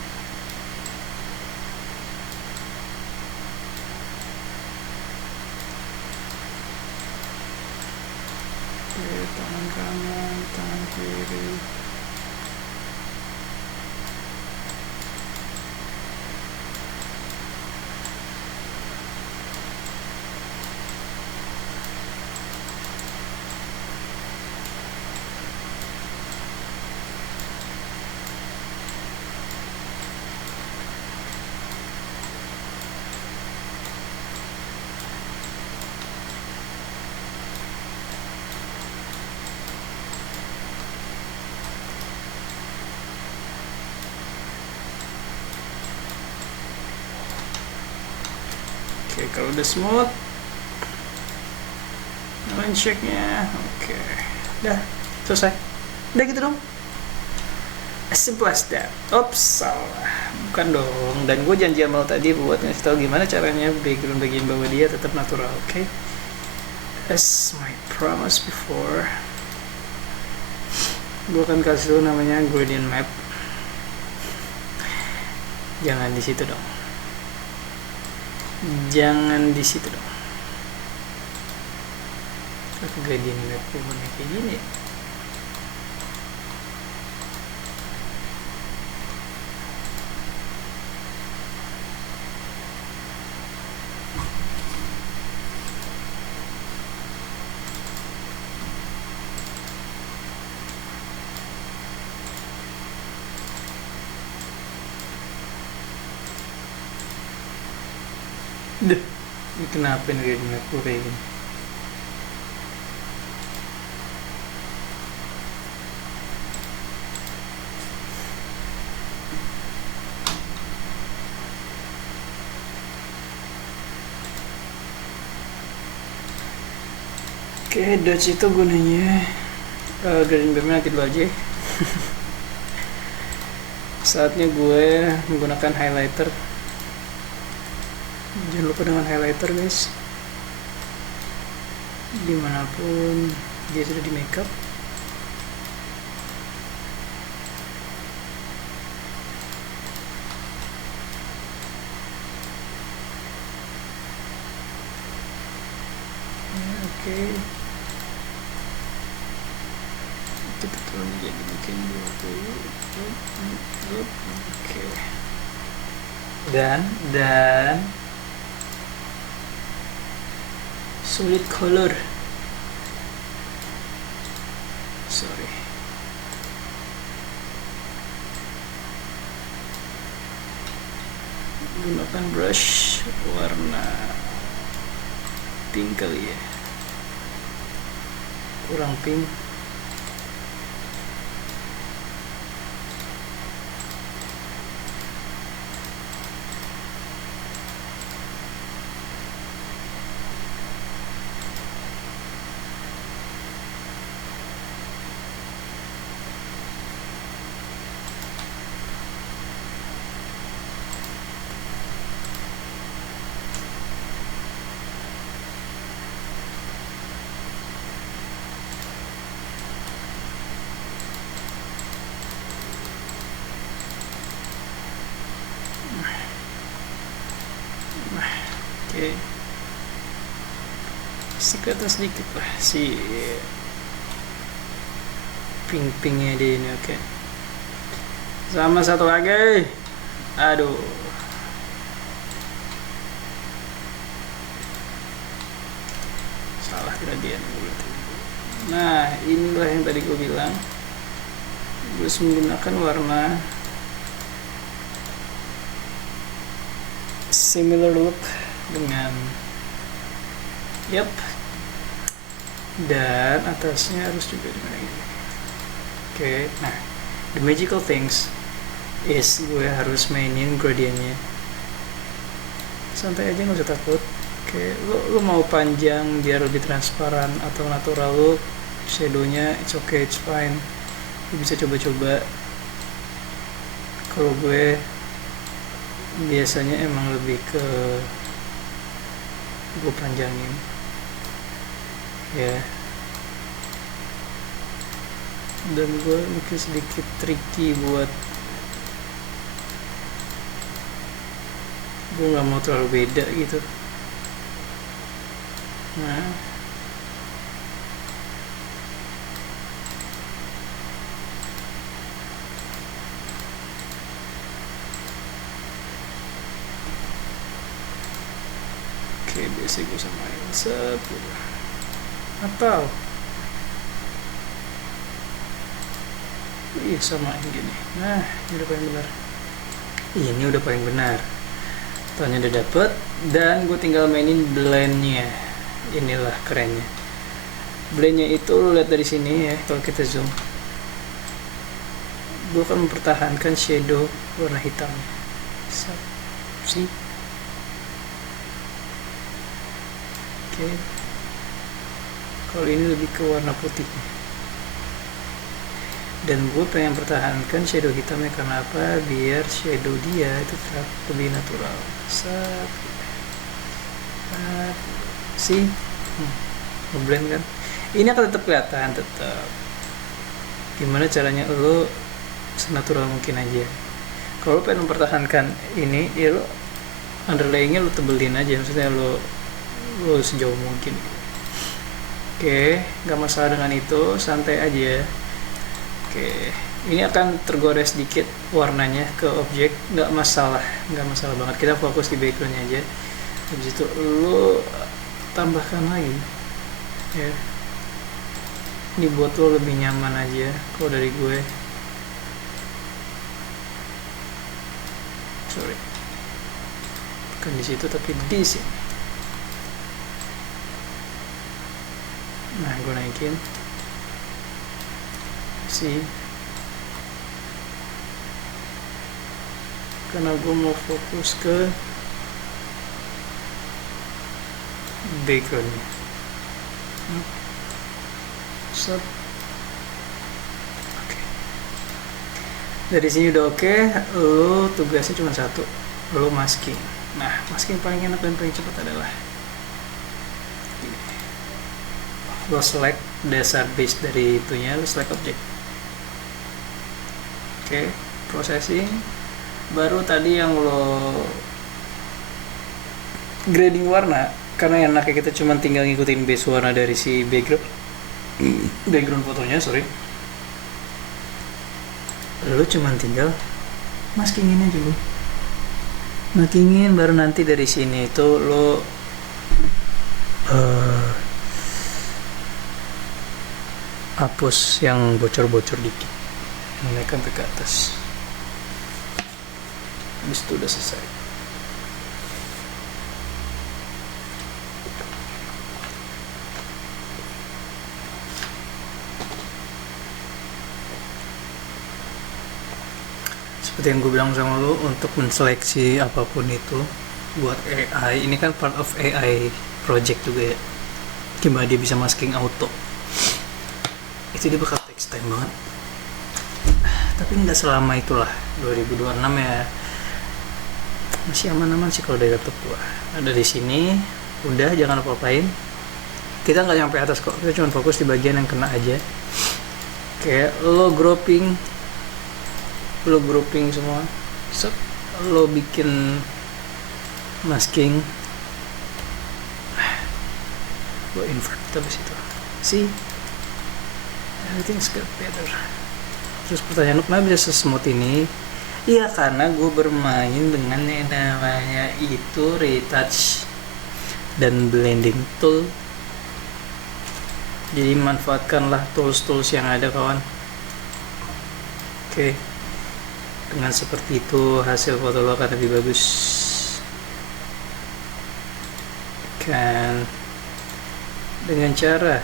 Oke, tangan kanan, tangan kiri. Oke, kalau udah smooth, line checknya. Oke, udah selesai. Udah gitu dong. As simple as that. Oops, salah. Bukan dong. Dan gue janji sama lo tadi buat ngasih tau gimana caranya background bagian bawah dia tetap natural, oke? As my promise before, gue akan kasih lo namanya gradient map. Jangan di situ dong. Jangan di situ dong. Gradient map punya kayak gini. Duh, ini kenapa nih gradient map gue kayak gini? Oke, dodge itu gunanya gradient mapnya nanti dulu aja. Saatnya gue menggunakan highlighter. Jangan lupa dengan highlighter guys, dimanapun dia sudah di makeup. Oke, kita turun jadi mungkin 20. Oke, dan solid color, sorry, gunakan brush warna pink kali ya, kurang pink. Oke, ke atas sedikit lah si pink-pinknya di ini. Oke, sama satu lagi, aduh, salah gradient. Nah, inilah yang tadi gue bilang, gue harus menggunakan warna similar look dengan dan atasnya harus juga dimana ini. Oke, nah the magical things is gue harus mainin gradientnya santai aja, nggak usah takut. Oke, lo mau panjang biar lebih transparan atau natural look shadownya, it's okay, it's fine, lo bisa coba-coba. Kalau gue biasanya emang lebih ke gue panjangin ya, dan gue mungkin sedikit tricky buat gue nggak mau terlalu beda gitu. Nah, oke, biasa gue samain atau samain gini. Nah, ini udah paling benar. Ini udah paling benar. Tanya udah dapet, dan gue tinggal mainin blendnya. Inilah kerennya. Blendnya itu lo lihat dari sini ya, kalau kita zoom, gue akan mempertahankan shadow warna hitamnya. See? Oke. Kalau ini lebih ke warna putihnya. Dan gue pengen pertahankan shadow hitamnya karena apa? Biar shadow dia itu lebih natural. Set. See? Ngeblend kan? Ini akan tetap kelihatan, tetap. Gimana caranya lo senatural mungkin aja. Kalau lo pengen mempertahankan ini, ya lo underlayingnya lo tebelin aja, maksudnya lo sejauh mungkin. Oke, nggak masalah dengan itu, santai aja. Oke, ini akan tergores sedikit warnanya ke objek, nggak masalah banget. Kita fokus di backgroundnya aja. Habis itu lo tambahkan lagi, ya. Ini buat lo lebih nyaman aja. Kalau dari gue, sorry, bukan di situ tapi di sini. Nah, gue naikin, sih, karena gue mau fokus ke backgroundnya. Set. Oke. Dari sini udah oke. Lo tugasnya cuma satu, lo masking. Nah, masking paling enak dan paling cepat adalah lo select dasar base dari itunya, lo select objek. Oke, processing. Baru tadi yang lo grading warna, karena enaknya kita cuma tinggal ngikutin base warna dari si background fotonya, sorry. Lo cuma tinggal maskingin aja lo. Maskingin, baru nanti dari sini itu lo hapus yang bocor-bocor dikit, naikkan sampai ke atas. Habis itu udah selesai. Seperti yang gue bilang sama lo, untuk menseleksi apapun itu buat AI, ini kan part of AI project juga ya, gimana dia bisa masking auto, itu dia bakal takes time banget. Tapi nggak selama itulah. 2026 ya masih aman-aman sih kalau dari laptop gua. Ada di sini, udah, jangan apa-apain. Kita nggak nyampe atas kok, kita cuma fokus di bagian yang kena aja. Kayak lo grouping semua. So, lo bikin masking, lo invert habis itu. See? Everything's get better. Terus pertanyaan lo, kenapa bisa sesmooth ini? Iya, karena gue bermain dengan yang namanya itu retouch dan blending tool. Jadi manfaatkanlah tools yang ada, kawan. Oke. Dengan seperti itu hasil foto lo akan lebih bagus. Kan dengan cara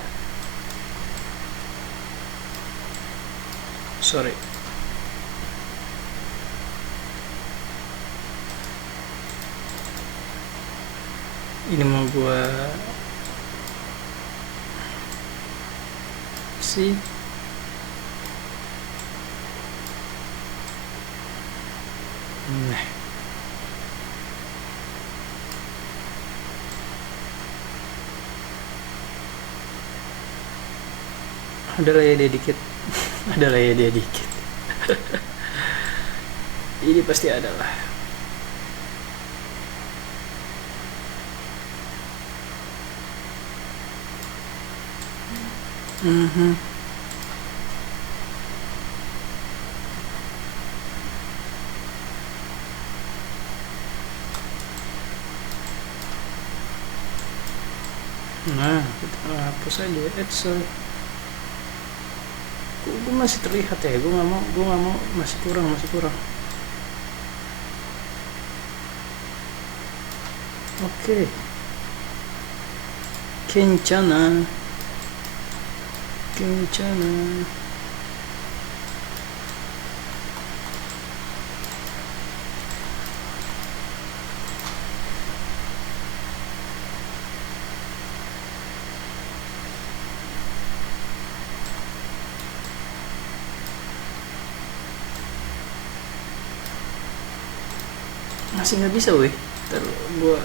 ini mau gua sih adalah ya dia dikit adalah ya dia dikit ini pasti adalah nah kita hapus aja gue masih terlihat ya, gue nggak mau masih kurang oke. Kencana masih nggak bisa weh. Ntar gua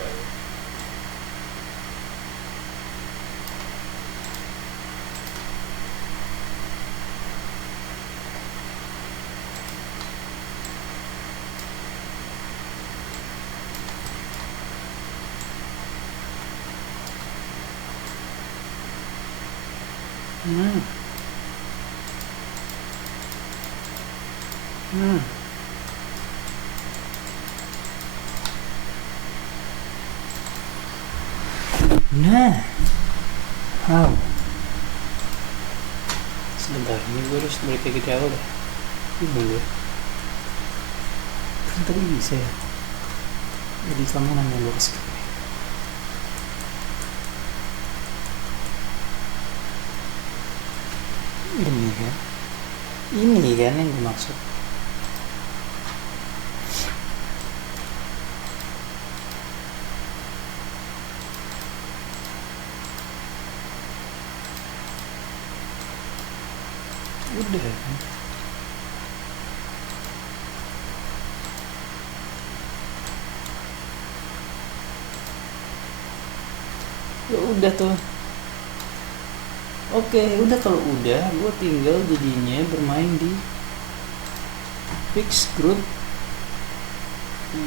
hmm. Hmm. Nah, wow. Sebentar, ini gue harus balik lagi di awal dah. Ini gue. Kan tadi bisa ya. Jadi selama nanya gue ke skip. Ini kan yang gue maksud. Udah kan. Ya udah tuh. Oke, udah kalau udah, gue tinggal jadinya bermain di fix group.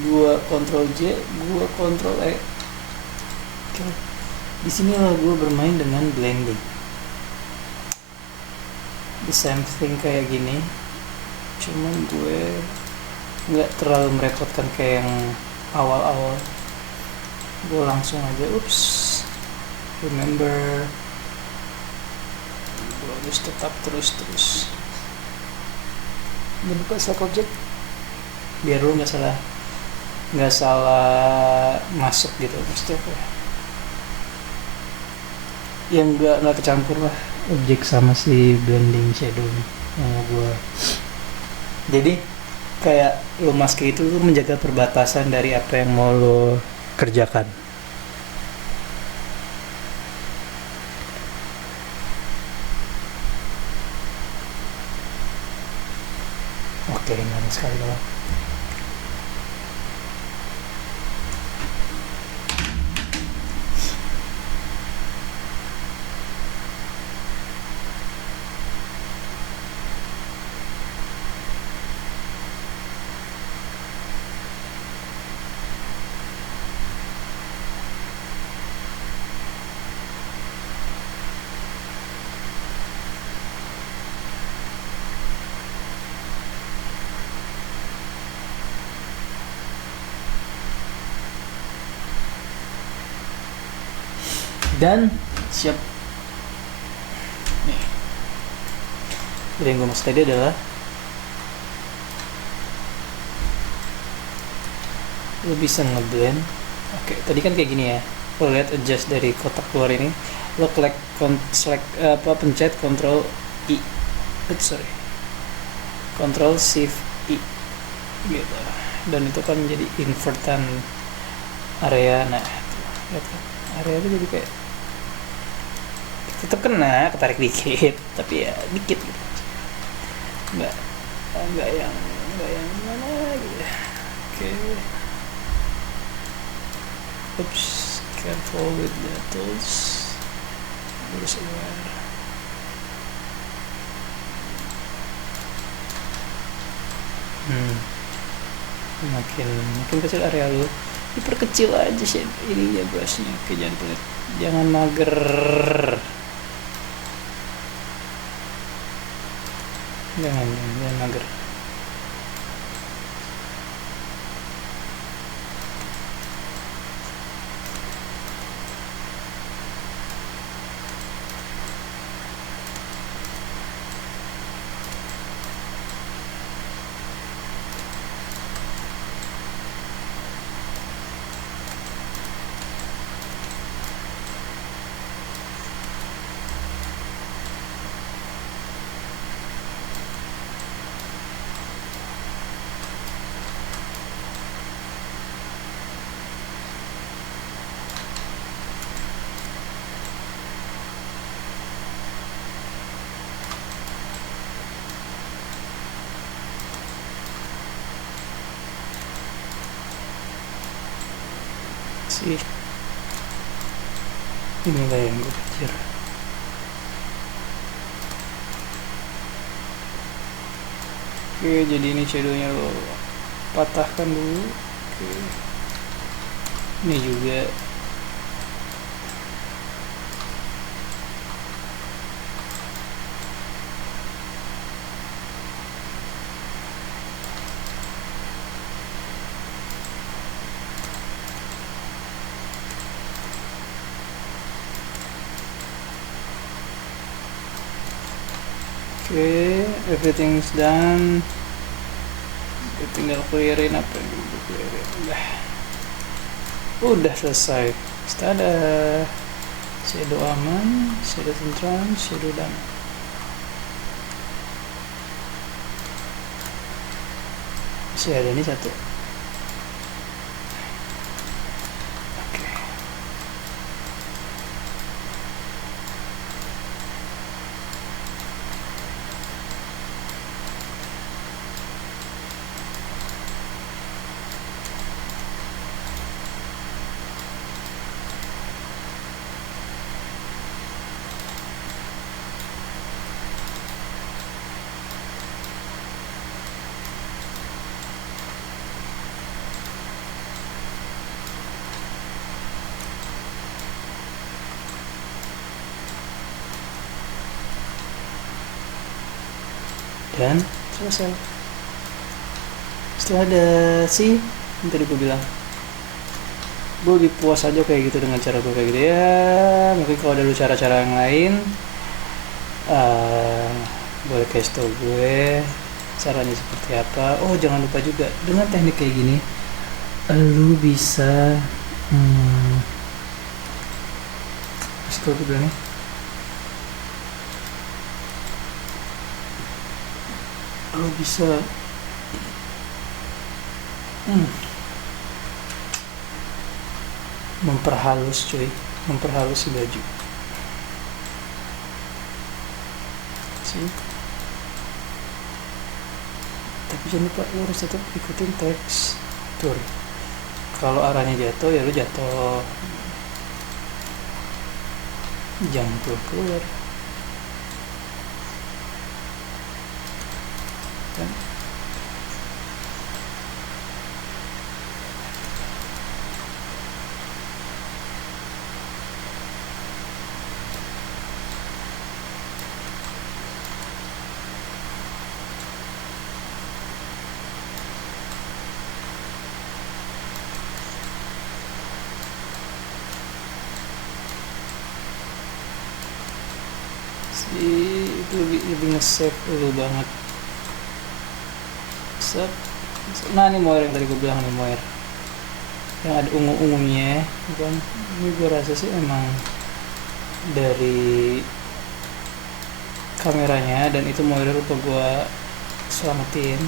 Gue Ctrl J, gue Ctrl E. Oke. Disinilah gue bermain dengan blending. The same thing kayak gini. Cuman gue nggak terlalu merepotkan kayak yang awal-awal. Gue langsung aja, remember. Gue harus tetap terus. Dan buka select object biar lu nggak salah masuk gitu, maksudnya apa ya? Yang nggak kecampur lah objek sama si blending shadow yang gue. Jadi kayak lo mask itu tuh menjaga perbatasan dari apa yang mau lo kerjakan. Oke, nyaman sekali kalau. Dan siap. Nih. Jadi yang gue maksud tadi adalah lo bisa ngeblend. Oke, tadi kan kayak gini ya. Lo lihat adjust dari kotak luar ini. Lo pencet Ctrl I. Ctrl Shift I. Gitu. Dan itu kan menjadi invertan area. Nah, lihat kan. Area itu jadi kayak tetap kena, ketarik dikit, tapi ya dikit gitu. Nggak yang mana gitu. Oke. Careful with the tools. Harus aware. Makin kecil area lu, diperkecil aja sih ini ya brushnya. Oke, jangan pelit, jangan mager. Jangan mager. sih, inilah yang gue kejar. Oke, jadi ini shadownya lo patahkan dulu. Oke, ini juga. Oke, everything's done. Tinggal clearin apa yang gue clearin. Udah selesai. Tada, shadow aman, shadow tentram, shadow done. Masih ada nih satu. Oke. Dan selesai. Setelah ada sih yang tadi gue bilang, gue lebih puas aja kayak gitu dengan cara gue kayak gitu ya. Mungkin kalau ada lu cara-cara yang lain, boleh kasih tau gue caranya seperti apa. Oh, jangan lupa juga dengan teknik kayak gini lu bisa kasih tau gue bilangnya, lu bisa memperhalus si baju sih. Tapi jangan lupa lu harus tetap ikutin tekstur. Kalau arahnya jatuh ya lu jatuh, jangan keluar kan. Itu lebih nge-save lu banget. Nah, ini moire yang tadi gue bilang nih, moire yang ada ungu-ungunya kan. Ini gue rasa sih emang dari kameranya, dan itu moire lupa gue selamatin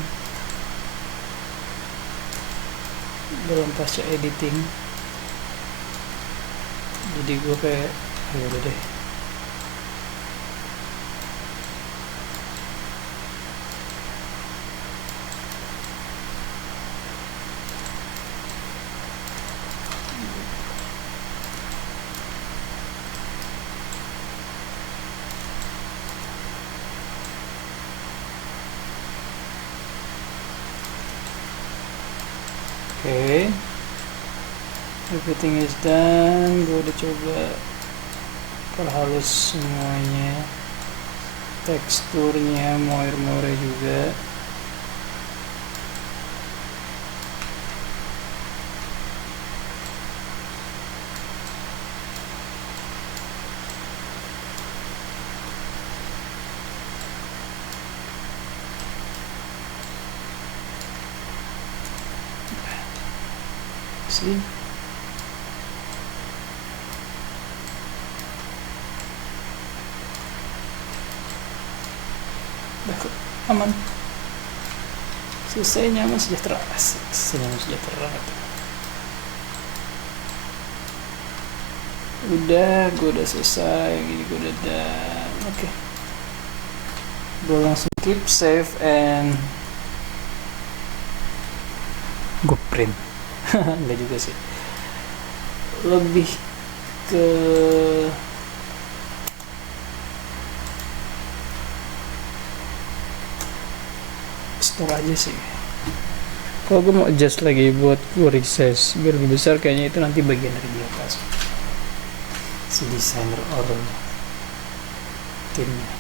dalam pasca editing. Jadi gue kayak ya udah deh, oke. Everything is done. Gue udah coba perhalus semuanya, teksturnya, moire juga. Sih, udah aman, selesai, nyaman, sejahtera. Nyaman, sejahtera. Udah, gue udah selesai, gini gue udah done. Oke, gue langsung keep, save, and gue print. Enggak juga sih, lebih ke store aja sih. Kalau gue mau adjust lagi buat gue resize biar lebih besar, kayaknya itu nanti bagian dari di atas si desainer or timnya.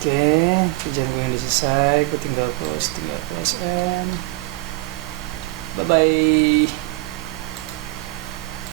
Oke, kerjaan gue yang udah selesai, gue tinggal close and bye bye.